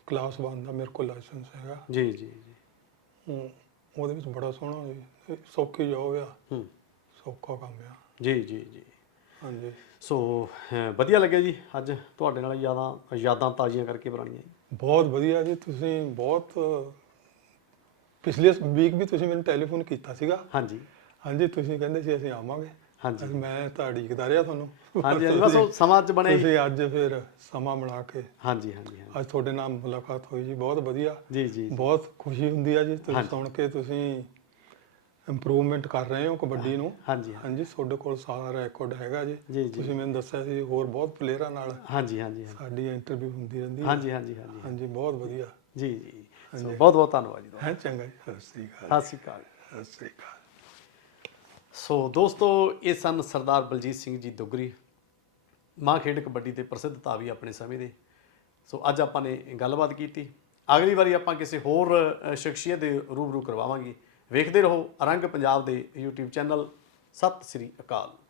ਕਲਾਸ 1 ਦਾ ਮੇਰੇ ਕੋਲ ਲਾਇਸੈਂਸ ਹੈਗਾ। ਜੀ ਜੀ ਜੀ। ਹੂੰ, ਉਹਦੇ ਵਿੱਚ ਬੜਾ ਸੋਹਣਾ ਜੀ। ਇਹ ਸੌਖੀ ਜੋਬ ਆ। ਹੂੰ। ਸੌਖਾ ਕੰਮ ਆ। ਜੀ ਜੀ ਜੀ। ਹਾਂਜੀ। ਸੋ ਅਹ, ਵਧੀਆ ਲੱਗਿਆ ਜੀ ਅੱਜ ਤੁਹਾਡੇ ਨਾਲ ਯਾਦਾਂ ਯਾਦਾਂ ਤਾਜ਼ੀਆਂ ਕਰਕੇ ਪੁਰਾਣੀਆਂ ਬਹੁਤ ਵਧੀਆ ਜੀ। ਤੁਸੀਂ ਬਹੁਤ ਪਿਛਲੇ ਵੀਕ ਵੀ ਤੁਸੀਂ ਮੈਨੂੰ ਟੈਲੀਫੋਨ ਕੀਤਾ ਸੀਗਾ। ਹਾਂਜੀ। ਹਾਂਜੀ ਤੁਸੀਂ ਕਹਿੰਦੇ ਸੀ ਅਸੀਂ ਆਵਾਂਗੇ। ਹਾਂਜੀ। ਅੱਜ ਮੈਂ ਤਾਂ ਉਡੀਕਦਾ ਰਿਹਾ ਤੁਹਾਨੂੰ। ਹਾਂਜੀ ਹਾਂਜੀ, ਬਸ ਉਹ ਸਮਾਂ ਚ ਬਣੇ ਤੁਸੀਂ ਅੱਜ ਫਿਰ ਸਮਾਂ ਬਣਾ ਕੇ ਹਾਂਜੀ ਹਾਂਜੀ ਹਾਂਜੀ। ਅੱਜ ਤੁਹਾਡੇ ਨਾਲ ਮੁਲਾਕਾਤ ਹੋਈ ਜੀ ਬਹੁਤ ਵਧੀਆ। ਜੀ ਜੀ ਬਹੁਤ ਖੁਸ਼ੀ ਹੁੰਦੀ ਆ ਜੀ ਤੁਸੀਂ ਹਾਂਜੀ। ਸੁਣ ਕੇ ਤੁਸੀਂ ਇੰਪਰੂਵਮੈਂਟ ਕਰ ਰਹੇ ਹੋ ਕਬੱਡੀ ਨੂੰ। ਹਾਂਜੀ ਹਾਂਜੀ ਤੁਹਾਡੇ ਕੋਲ ਸਾਰਾ ਰੈਕੋਰਡ ਹੈਗਾ ਜੀ। ਜੀ, ਜੀ। ਤੁਸੀਂ ਮੈਨੂੰ ਦੱਸਿਆ ਸੀ ਹੋਰ ਬਹੁਤ ਪਲੇਅਰਾਂ ਨਾਲ। ਹਾਂਜੀ ਹਾਂਜੀ ਹਾਂਜੀ। ਸਾਡੀ ਇੰਟਰਵਿਊ ਹੁੰਦੀ ਰਹਿੰਦੀ ਹੈ ਹਾਂਜੀ ਹਾਂਜੀ ਹਾਂਜੀ। ਹਾਂਜੀ ਬਹੁਤ ਵਧੀਆ। ਜੀ ਜੀ। ਸੋ ਹਾਂਜੀ। ਬਹੁਤ ਬਹੁਤ ਧੰਨਵਾਦ ਜੀ ਤੁਹਾਡਾ। ਹੈ ਚੰਗਾ ਜੀ ਸਤਿ ਸ੍ਰੀ ਅਕਾਲ। ਸਤਿ ਸ਼੍ਰੀ ਅਕਾਲ। ਸਤਿ ਸ੍ਰੀ ਅਕਾਲ। ਸੋ ਦੋਸਤੋ, ਇਹ ਸਨ ਸਰਦਾਰ ਬਲਜੀਤ ਸਿੰਘ ਜੀ ਦੁਗਰੀ। ਮਾਂ ਖੇਡ ਕਬੱਡੀ ਦੇ ਪ੍ਰਸਿੱਧ ਤਾਵੀ ਆਪਣੇ ਸਮੇਂ ਦੇ। ਸੋ ਅੱਜ ਆਪਾਂ ਨੇ ਗੱਲਬਾਤ ਕੀਤੀ। ਅਗਲੀ ਵਾਰੀ ਆਪਾਂ ਕਿਸੇ ਹੋਰ ਸ਼ਖਸੀਅਤ ਦੇ ਰੂਬਰੂ ਕਰਵਾਵਾਂਗੇ। ਵੇਖਦੇ ਰਹੋ ਅਰੰਗ ਪੰਜਾਬ ਦੇ YouTube ਚੈਨਲ। ਸਤਿ ਸ੍ਰੀ ਅਕਾਲ।